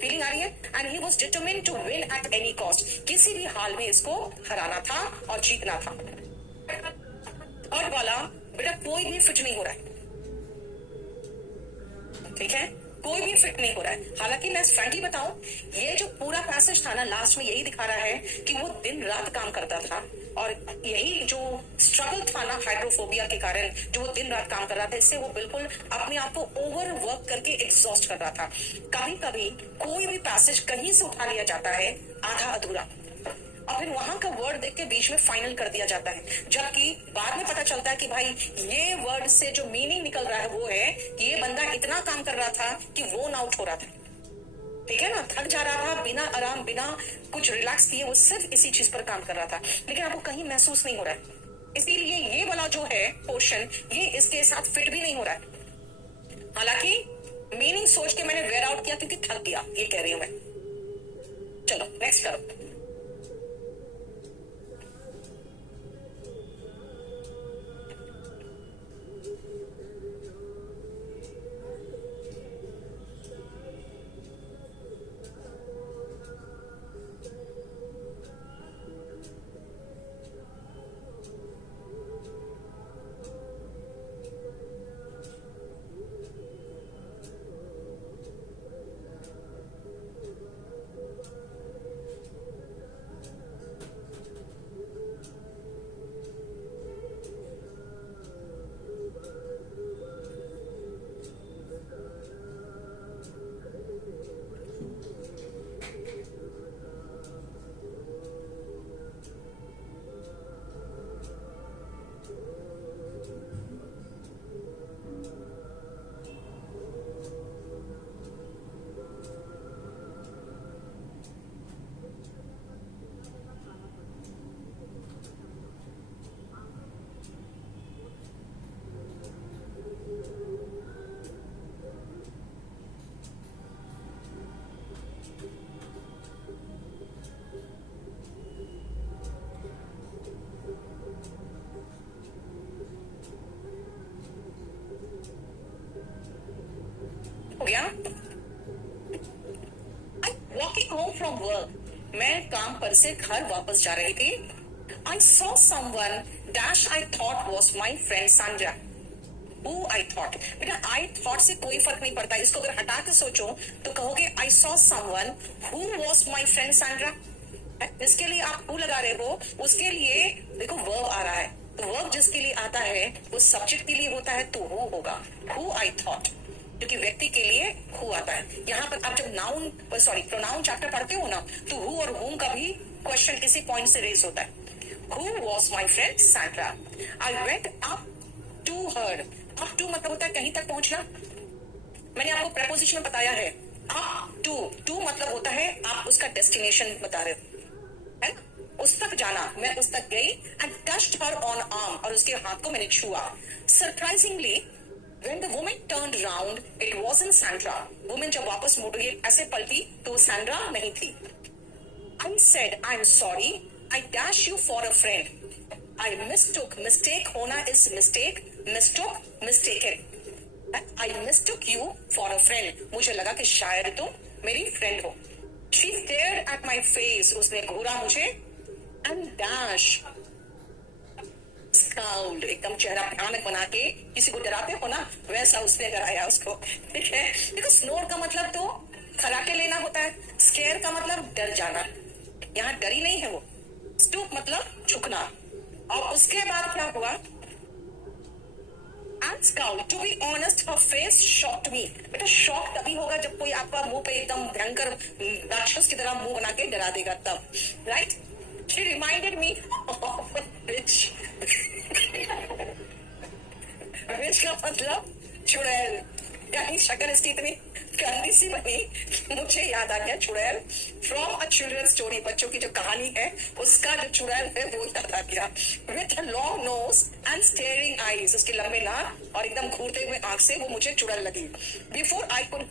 फीलिंग आ रही है। And he was determined to win at any cost, किसी भी हाल में इसको हराना था और जीतना था। थर्ड वाला बेटा कोई भी फिट नहीं हो रहा है, ठीक है, कोई भी फिट नहीं हो रहा है। हालांकि मैं फ्रैंकली बताऊं, ये जो पूरा पैसेज था ना, लास्ट में यही दिखा रहा है कि वो दिन रात काम करता था, और यही जो स्ट्रगल था ना हाइड्रोफोबिया के कारण, जो वो दिन रात काम कर रहा था, इससे वो बिल्कुल अपने आप को ओवर वर्क करके एग्जॉस्ट कर रहा था। कभी कभी कोई भी पैसेज कहीं से उठा लिया जाता है आधा अधूरा, और फिर वहां का वर्ड देख के बीच में फाइनल कर दिया जाता है, जबकि बाद में पता चलता है कि भाई ये वर्ड से जो मीनिंग निकल रहा है वो है कि ये बंदा इतना काम कर रहा था कि वो ना आउट हो रहा था, ठीक है ना, थक जा रहा था, बिना आराम बिना कुछ रिलैक्स किए वो सिर्फ इसी चीज पर काम कर रहा था, लेकिन आपको कहीं महसूस नहीं हो रहा है। इसीलिए ये वाला जो है पोर्शन, ये इसके साथ फिट भी नहीं हो रहा है। हालांकि मीनिंग सोच के मैंने वेयर आउट किया क्योंकि थक गया, ये कह रही हूं मैं। चलो नेक्स्ट करो। गया। वॉकिंग होम फ्रॉम वर्क, मैं काम पर से घर वापस जा रही थी। I saw someone dash I thought was my friend Sandra. Who I thought, बेटा आई थॉट से कोई फर्क नहीं पड़ता, इसको अगर हटा के सोचो तो कहोगे I saw someone who was my friend Sandra. इसके लिए आप हु लगा रहे हो, उसके लिए देखो वर्ब आ रहा है, तो वर्ब जिसके लिए आता है वो सब्जेक्ट के लिए होता है, तो हु होगा, हु आई थॉट, क्योंकि व्यक्ति के लिए हु आता है। यहाँ पर आप जब नाउन प्रोनाउन चैप्टर पढ़ते हो ना, तो हु और हुम का भी क्वेश्चन किसी पॉइंट से रेज होता है। Who was my friend Sandra, I went up to her. Up to मतलब होता है कहीं तक पहुंचना। मैंने आपको प्रपोजिशन में बताया है, अप टू मतलब होता है आप उसका डेस्टिनेशन बता रहे हो, है ना, उस तक जाना। मैं उस तक गई and touched her on arm, और उसके हाथ को मैंने छुआ। Surprisingly when the woman turned round, it wasn't Sandra. Woman जब वापस मुड़ गई, ऐसे पलटी तो सैंड्रा नहीं थी। I said, I'm sorry. I dash you for a friend. I mistook. Mistake होना is mistake. Mistook, mistaken. I mistook you for a friend. मुझे लगा कि शायद तुम मेरी फ्रेंड हो। She stared at my face. उसने घूरा मुझे and dash. Scowled, एकदम चेहरा भयानक बना के, किसी को डराते हो ना, वैसा उसने डराया उसको, ठीक है। देखो स्नोर का मतलब तो खराटे लेना होता है, स्केयर का मतलब डर जाना, यहाँ डरी नहीं है वो। स्टूप मतलब झुकना, और उसके बाद क्या हुआ, and scowled. To be honest, her face shocked me. बेटा शॉक तभी होगा जब कोई आपका मुंह पे एकदम भयंकर राक्षस की तरह मुंह बना के डरा देगा तब, right. She reminded me of a witch. Witch का मतलब चुड़ैल, यानी शक्ल इसकी इतनी गंदी सी बनी, मुझे याद आ गया चुड़ैल फ्रॉम अ चिल्ड्रन स्टोरी, बच्चों की जो कहानी है उसका जो चुड़ैल है वो याद आ गया। With a long nose and steering eyes, उसके लंबे नाक और एकदम घूरते हुए आंख से वो मुझे चुड़ैल लगी। Before I could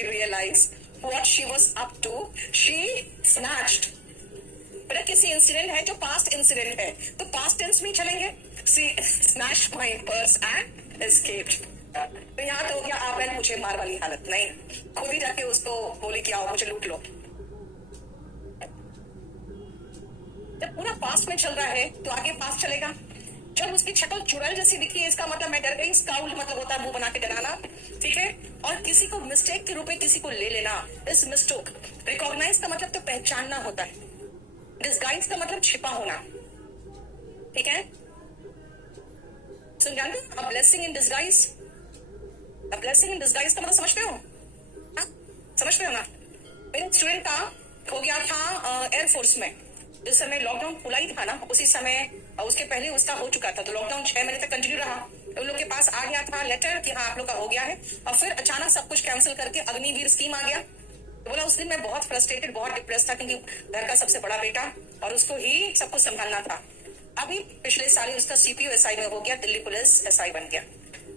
realise what she was up to, she snatched. बेटा किसी इंसिडेंट है जो पास्ट इंसिडेंट है, तो पास्ट टेंस में चलेंगे। She snatched my purse and escaped. तो यहाँ तो हो गया आप एंड मुझे मार वाली हालत, नहीं, खुद ही जाके उसको बोली कि आओ मुझे लूट लो। जब पूरा पास्ट में चल रहा है तो आगे पास्ट चलेगा। जब उसकी शक्ल चुड़ैल जैसी दिखी है, इसका मतलब मैं डर गई। स्काउल मतलब होता है मुंह बना के डराना, ठीक है। और किसी को मिस्टेक के रूप में किसी को ले लेना इस मिस्टोक। रिकॉग्नाइज का मतलब तो पहचानना होता है, डिस्गाइज का मतलब छिपा होना, ठीक है। सुन जानते हो a blessing in disguise? A blessing in disguise का मतलब समझते हो? हाँ, समझते हो ना? मेरे स्टूडेंट का हो गया था एयरफोर्स में, जिस समय लॉकडाउन खुला ही था ना, उसी समय उसके पहले उसका हो चुका था, तो लॉकडाउन 6 महीने तक कंटिन्यू रहा। उन लोग के पास आ गया था लेटर कि हाँ आप लोग का हो गया है, और फिर अचानक सब कुछ कैंसिल करके अग्निवीर स्कीम आ गया। तो बोला उस दिन मैं बहुत फ्रस्ट्रेटेड, बहुत डिप्रेस था, क्योंकि घर का सबसे बड़ा बेटा और उसको ही सब कुछ संभालना था। अभी पिछले साल ही उसका सीपीओ एसआई में हो गया, दिल्ली पुलिस एसआई बन गया।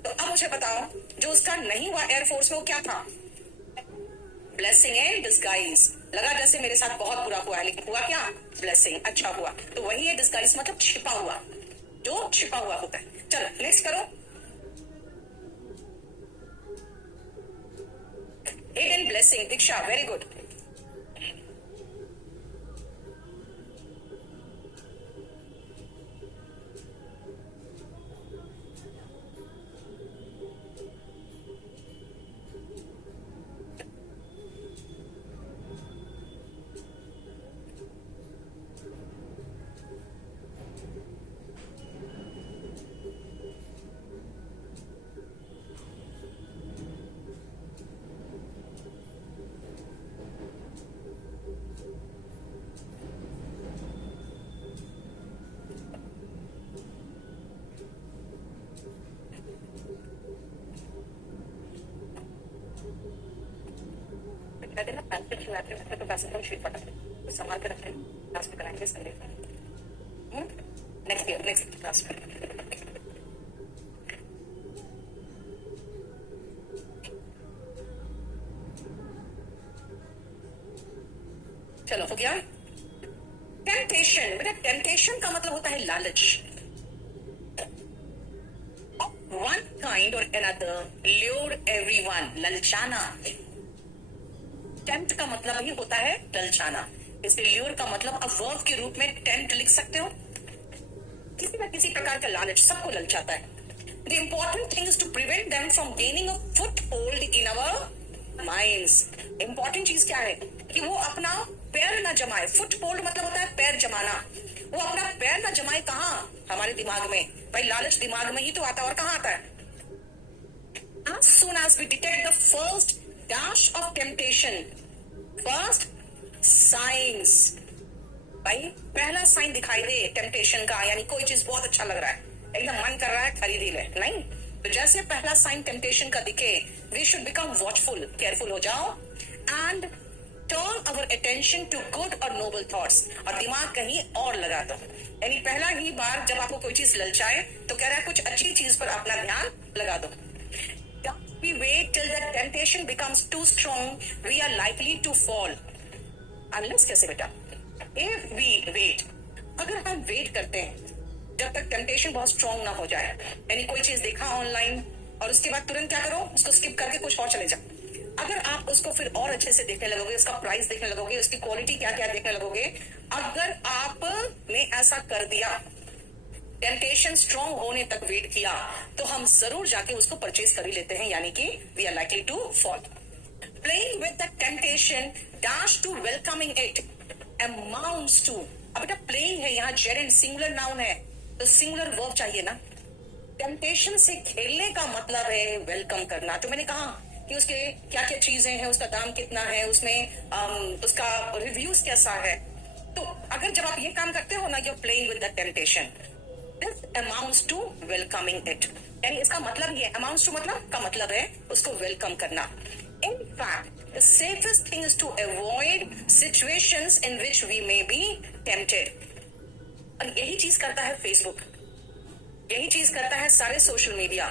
तो अब मुझे बताओ, जो उसका नहीं हुआ एयरफोर्स में, वो क्या था? Blessing in disguise. लगा जैसे मेरे साथ बहुत बुरा हुआ है, लेकिन हुआ क्या? ब्लेसिंग, अच्छा हुआ। तो वही है डिस्गाइज, मतलब छिपा हुआ, जो छिपा हुआ होता है। चलो नेक्स्ट करो। हिडन ब्लेसिंग, दीक्षा वेरी गुड। कहते हैं ना पैंपलेट खिलाते हैं तो पैसे कम शीट पटा तो संभाल के रखते हैं, क्लास में कराएंगे Sunday next year next class में। चलो हो गया। टेम्पटेशन, बेटा टेम्पटेशन का मतलब होता है लालच। वन काइंड और अनदर ल्यूर एवरीवन, ललचाना। टेम्प्ट का मतलब ही होता है ललचाना, इसलिए ल्यूर का मतलब अब वर्ब के रूप में टेम्प्ट लिख सकते हो। किसी न किसी प्रकार का लालच सबको ललचाता है। The important thing is to prevent them from gaining a foothold in our minds. Important चीज क्या है कि वो अपना पैर ना जमाए। फुट होल्ड मतलब होता है पैर जमाना। वो अपना पैर ना जमाए कहाँ? हमारे दिमाग में। भाई लालच दिमाग में ही तो आता है, और कहाँ आता है? As soon as we detect the first dash of temptation, first signs, भाई पहला साइन दिखाई दे टेम्पटेशन का, यानी कोई चीज बहुत अच्छा लग रहा है, एकदम मन कर रहा है खरीद ही ले, नहीं तो जैसे पहला साइन टेम्पटेशन का दिखे, we should become watchful, careful हो जाओ, and turn our attention to good और नोबल थॉट्स, और दिमाग कहीं और लगा दो। यानी पहला ही बार जब आपको कोई चीज ललचाए तो कह रहा है कुछ अच्छी चीज पर अपना ध्यान लगा दो। We wait till the temptation becomes too strong, we are likely to fall. Unless कैसे बेटा? If we wait, अगर हम वेट करते हैं जब तक टेम्पटेशन बहुत स्ट्रांग ना हो जाए, यानी कोई चीज देखा ऑनलाइन और उसके बाद तुरंत क्या करो, उसको स्किप करके कुछ और चले जाओ। अगर आप उसको फिर और अच्छे से देखने लगोगे, उसका प्राइस देखने लगोगे, उसकी क्वालिटी क्या क्या देखने लगोगे, अगर आपने ऐसा कर दिया, टेम्पटेशन स्ट्रांग होने तक वेट किया, तो हम जरूर जाके उसको परचेज कर ही लेते हैं, यानी कि we are likely to fall. Playing with the temptation dash to welcoming it amounts to. अब बेटा प्लेइंग है, यहाँ जेरेंट सिंगुलर नाउन है, तो सिंगुलर वर्ब चाहिए ना। टेम्पटेशन से खेलने का मतलब है वेलकम करना। तो मैंने कहा कि उसके क्या क्या चीजें हैं, उसका दाम कितना है, उसमें उसका रिव्यूज कैसा है। तो अगर जब आप ये काम करते हो ना, you are playing with the temptation, this amounts to welcoming it, यानी इसका मतलब ये अमाउंट्स टू मतलब का मतलब है उसको वेलकम करना। In fact the safest thing is to avoid situations in which we may be tempted. और यही चीज करता है फेसबुक, यही चीज करता है सारे सोशल मीडिया।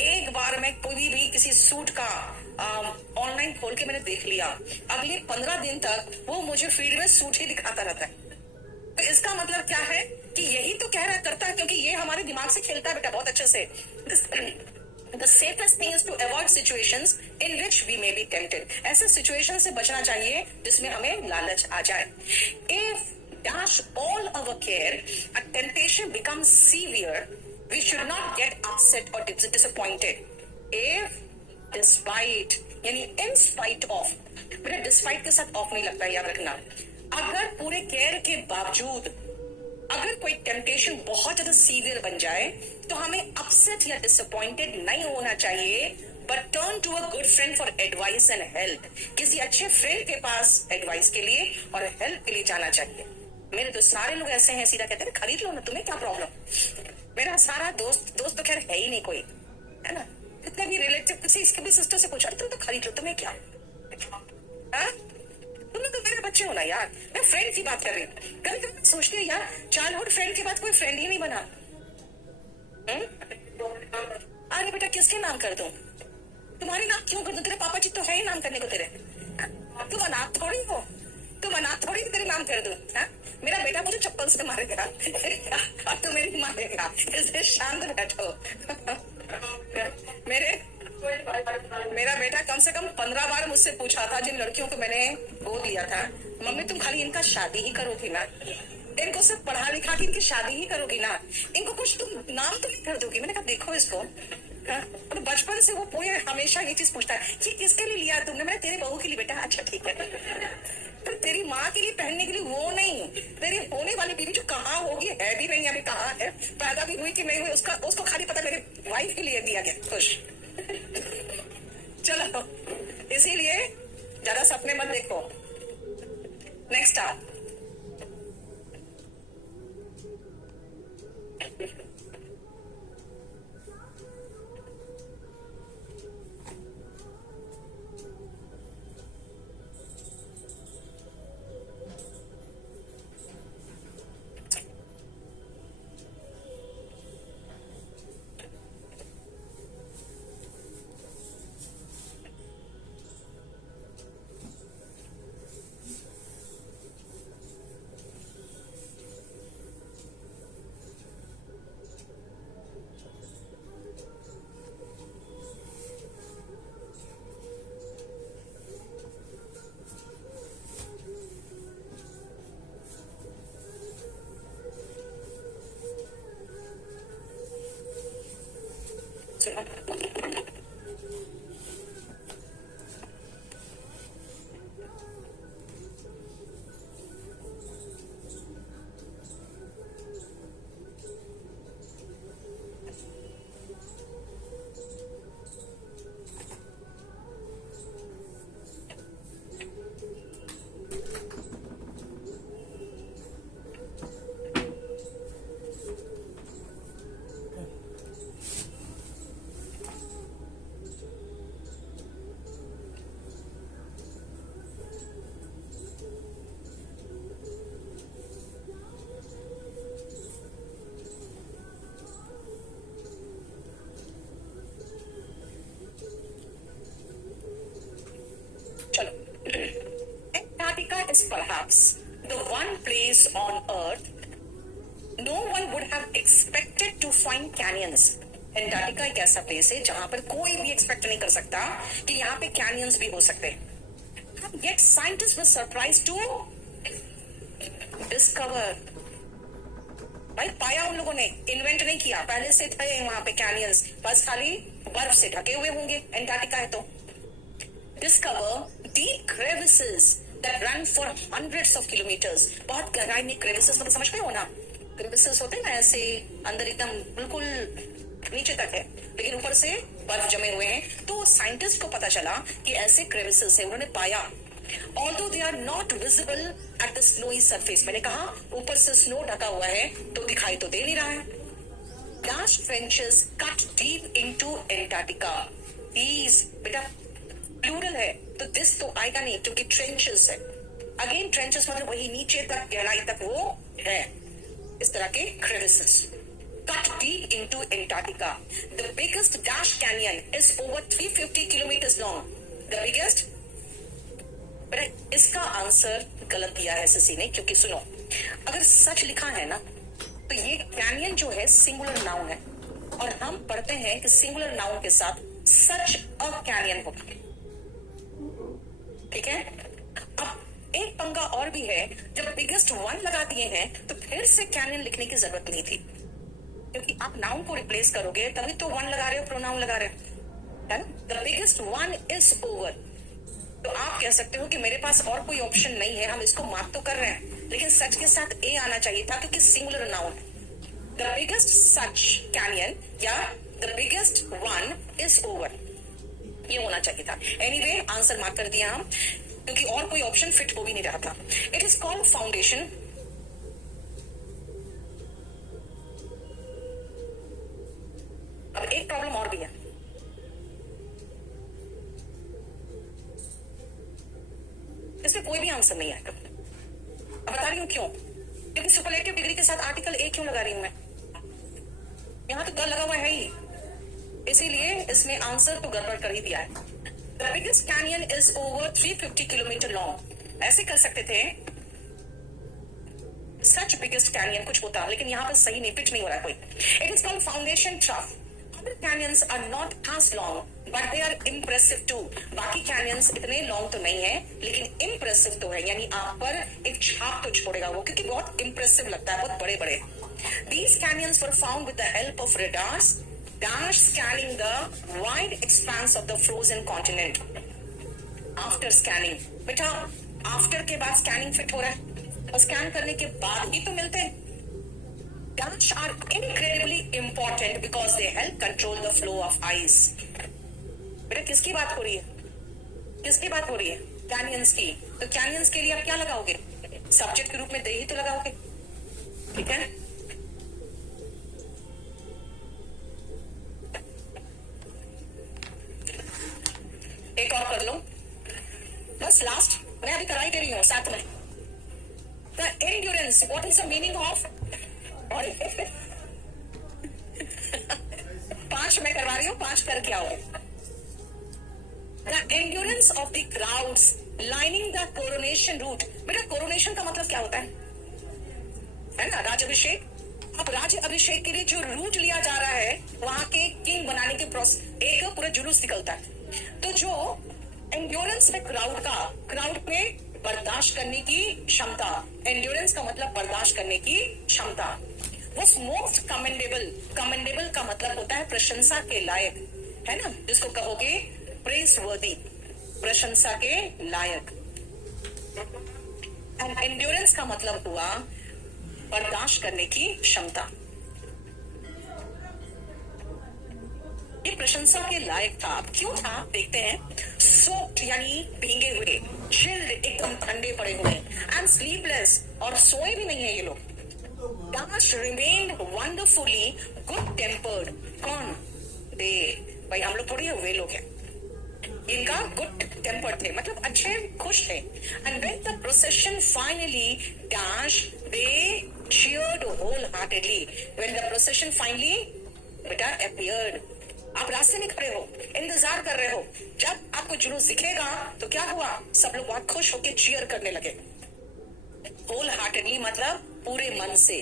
एक बार मैं कोई भी किसी सूट का ऑनलाइन खोल के मैंने देख लिया, अगले 15 दिन तक वो मुझे फीड में सूट ही दिखाता रहता है। तो इसका मतलब क्या है कि यही तो कह रहा करता है, क्योंकि ये हमारे दिमाग से खेलता है बेटा बहुत अच्छे से। The safest thing is to avoid situations in which we may be tempted. ऐसे सिचुएशन से बचना चाहिए जिसमें हमें लालच आ जाए। If dash all our care, a temptation becomes severe We should not get upset or disappointed if despite यानी in spite of, मेरा despite के साथ off नहीं लगता, याद रखना। अगर पूरे केयर के बावजूद अगर कोई टेम्पटेशन बहुत ज्यादा सीवियर बन जाए तो हमें अपसेट या डिसअपॉइंटेड नहीं होना चाहिए, but turn to a good friend for advice and help. किसी अच्छे फ्रेंड के पास एडवाइस के लिए और हेल्प के लिए जाना चाहिए। मेरे तो सारे लोग ऐसे हैं, सीधा कहते हैं खरीद लो ना, तुम्हें क्या प्रॉब्लम। मेरा सारा दोस्त तो खैर है ही नहीं कोई, है ना। कितने भी रिलेटिव, किसी इसके भी सिस्टर से पूछा, तुम तो खरीद लो, तुम्हें क्या, तुम तो मेरे बच्चे हो ना यार। मैं फ्रेंड की बात कर रही हूँ। कभी कभी सोचती है यार, चाइल्डहुड फ्रेंड के बाद कोई फ्रेंड ही नहीं बना। अरे बेटा किसके नाम कर दूं, तुम्हारे नाम क्यों कर दूं, तेरे पापा जी तो है ही नाम करने को तेरे। तुम अनाथ थोड़ी हो, तुम अनाथ थोड़ी तेरे नाम कर दूं। मेरा बेटा मुझे चप्पल से मारेगा और तू मेरी मारेगा, इसलिए शांत बैठो। मेरा बेटा कम से कम 15 बार मुझसे पूछा था, जिन लड़कियों को मैंने गोद लिया था, मम्मी तुम खाली इनका शादी ही करोगी ना, इनको सिर्फ पढ़ा लिखा के इनकी शादी ही करोगी ना, इनको कुछ तुम नाम तो नहीं कर दोगी। मैंने कहा देखो इसको, तो बचपन से वो पूरे हमेशा ये चीज पूछता है, ये किसके लिए लिया तुमने। मैंने तेरे बहू के लिए। बेटा अच्छा ठीक है, तो तेरी माँ के लिए पहनने के लिए वो नहीं, तेरी होने वाली बीवी जो कहाँ होगी, है भी नहीं, अभी कहाँ है, पैदा भी हुई कि नहीं हुई, उसको खाली पता मेरे वाइफ के लिए दिया गया। खुश चलो, इसीलिए ज्यादा सपने मत देखो। नेक्स्ट आप is perhaps the one place on earth no one would have expected to find canyons. Antarctica एक ऐसा प्लेस है जहां पर कोई भी एक्सपेक्ट नहीं कर सकता कि यहाँ पे कैनियंस भी हो सकते हैं। Yet scientists were surprised to discover, भाई पाया उन लोगों ने, इन्वेंट नहीं किया, पहले से थे वहां पे कैनियंस, बस खाली बर्फ से ढके हुए होंगे, एंटार्क्टिका है तो। Discover deep crevices that run for hundreds of kilometers. बहुत गहराई में crevices, मतलब समझते हो ना, crevices होते हैं ना ऐसे अंदर एकदम बिल्कुल नीचे तक है, लेकिन ऊपर से बर्फ जमे हुए हैं। तो साइंटिस्ट को पता चला कि ऐसे crevices है, उन्होंने पाया। Although they are not visible at the snowy surface, मैंने कहा ऊपर से स्नो ढका हुआ है तो दिखाई तो दे नहीं रहा है। Dash trenches cut deep into Antarctica. These बेटा प्लूरल है तो दिस तो आएगा नहीं क्योंकि ट्रेंचेस है। अगेन ट्रेंचेस मतलब वही नीचे तक गहराई तक वो है, इस तरह के crevices cut deep into Antarctica. The biggest Dash Canyon is over 350 kilometers long. The biggest, but इसका आंसर गलत दिया है एसएससी ने, क्योंकि सुनो, अगर सच लिखा है ना तो ये कैनियन जो है सिंगुलर नाउन है, और हम पढ़ते हैं कि सिंगुलर नाउन के साथ सच अ कैनियन होगा। ठीक है, अब एक पंगा और भी है, जब बिगेस्ट वन लगा दिए हैं तो फिर से कैनियन लिखने की जरूरत नहीं थी। क्योंकि आप नाउन को रिप्लेस करोगे तभी तो वन लगा रहे हो, प्रोनाउन लगा रहे हो, है ना। The biggest one is over. तो आप कह सकते हो कि मेरे पास और कोई ऑप्शन नहीं है, हम इसको मार्क तो कर रहे हैं, लेकिन सच के साथ ए आना चाहिए था क्योंकि singular noun. The biggest such canyon या the biggest one is over, ये होना चाहिए था। एनीवे आंसर मार्क कर दिया हम, क्योंकि और कोई ऑप्शन फिट हो भी नहीं रहा था। It is called foundation. अब एक प्रॉब्लम और भी है, इसमें कोई भी आंसर नहीं आएगा। अब बता रही हूं क्यों, क्योंकि सुपरलेटिव डिग्री के साथ आर्टिकल ए क्यों लगा रही हूं मैं, यहां तो द लगा हुआ है ही, इसीलिए इसमें आंसर तो गड़बड़ कर ही दिया है। The biggest canyon is over 350 kilometre long, ऐसे कर सकते थे सच बिगेस्ट कैनियन कुछ होता, लेकिन यहाँ पर सही नहीं, पिच नहीं हो रहा है कोई। It is called foundation trough. Other canyons are not as long but they are impressive too. बाकी कैनियंस इतने लॉन्ग तो नहीं है लेकिन इम्प्रेसिव तो है, यानी आप पर एक छाप तो छोड़ेगा वो, क्योंकि बहुत इम्प्रेसिव लगता है, बहुत बड़े बड़े। These canyons were found with the help of radars dash scanning the wide expanse of the frozen continent. After scanning, बेटा आफ्टर के बाद स्कैनिंग फिट हो रहा है और स्कैन करने के बाद ही तो मिलते हैं। Dash are incredibly important because they help control the flow of ice. बेटा किसकी बात हो रही है, किसकी बात हो रही है, कैनियंस की। तो कैनियंस के लिए आप क्या लगाओगे, सब्जेक्ट के रूप में दे ही तो लगाओगे, ठीक है। एक और कर लो बस, लास्ट मैं अभी कराई दे रही हूँ साथ में। The endurance, what is the meaning of 5 मैं करवा रही हूँ, 5 करके आओ। The endurance of the crowds lining the coronation route. बेटा कोरोनेशन का मतलब क्या होता है ना, राज्याभिषेक। अब राज्य अभिषेक के लिए जो रूट लिया जा रहा है, वहां के किंग बनाने के प्रोसेस, एक पूरा जुलूस निकलता है। तो जो एंड्योरेंस है क्राउड पे बर्दाश्त करने की क्षमता, एंड्योरेंस का मतलब बर्दाश्त करने की क्षमता, वो मोस्ट कमेंडेबल का मतलब होता है प्रशंसा के लायक, है ना, जिसको कहोगे प्रेज वर्दी, प्रशंसा के लायक। एंड एंड्योरेंस का मतलब हुआ बर्दाश्त करने की क्षमता। ये प्रशंसा के लायक था। अब क्यों था देखते हैं। सोक्ड यानी भींगे हुए, चिल्ड एकदम ठंडे पड़े हुए, एंड स्लीपलेस और सोए भी नहीं है ये लोग। Dash remained wonderfully good tempered. कौन? दे भाई, हम लोग थोड़ी वे लोग हैं, इनका गुड टेम्पर थे, मतलब अच्छे खुश थे। And when the procession finally dash, they cheered wholeheartedly. When the procession finally बेटा appeared, आप रास्ते में खड़े हो, इंतजार कर रहे हो, जब आपको जुलूस दिखेगा तो क्या हुआ, सब लोग बहुत खुश होकर चीयर करने लगे। होल हार्टेडली मतलब पूरे मन से।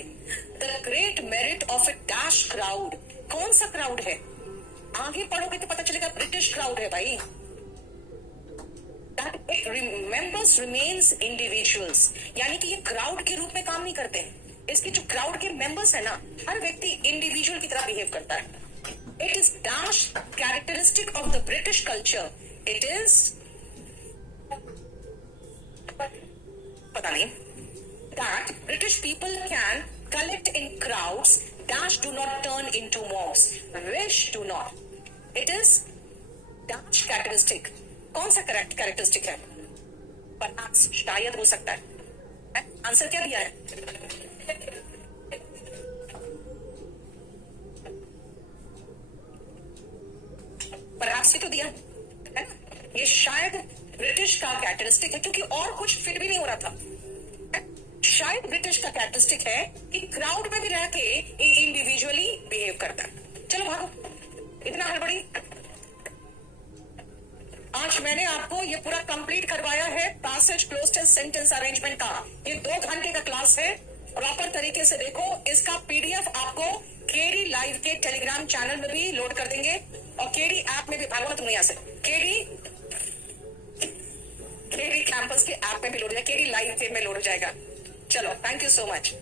The great merit of A dash crowd, कौन सा क्राउड है, आगे पढ़ोगे तो पता चलेगा ब्रिटिश क्राउड है भाई। That it remembers remains individuals, यानी कि ये क्राउड के रूप में काम नहीं करते हैं, इसके जो क्राउड के मेंबर्स है ना, हर व्यक्ति इंडिविजुअल की तरह बिहेव करता है। It is dash characteristic of the British culture, it is पता नहीं, that British people can collect in crowds, dash do not turn into mobs, wish do not. It is dash characteristic. कौन सा characteristic है, Perhaps शायद हो सकता है। Answer क्या दिया है, Perhaps ही तो दिया है ना, ये शायद ब्रिटिश का कैरेक्टरिस्टिक है, क्योंकि और कुछ फिट भी नहीं हो रहा था। शायद ब्रिटिश का कैरेक्टरिस्टिक है कि क्राउड में भी रह के इंडिविजुअली बिहेव करता है। चलो भागो, इतना हड़बड़ी। आज मैंने आपको ये पूरा कंप्लीट करवाया है passage close tense sentence arrangement का। ये 2 घंटे का क्लास है, प्रॉपर तरीके से देखो। इसका पीडीएफ आपको केडी लाइव के टेलीग्राम चैनल में भी लोड कर देंगे और केडी ऐप में भी, भागो तुम यहाँ से, केडी कैंपस के ऐप में भी लोड हो जाएगा, केडी लाइव के में लोड हो जाएगा। चलो, थैंक यू सो मच।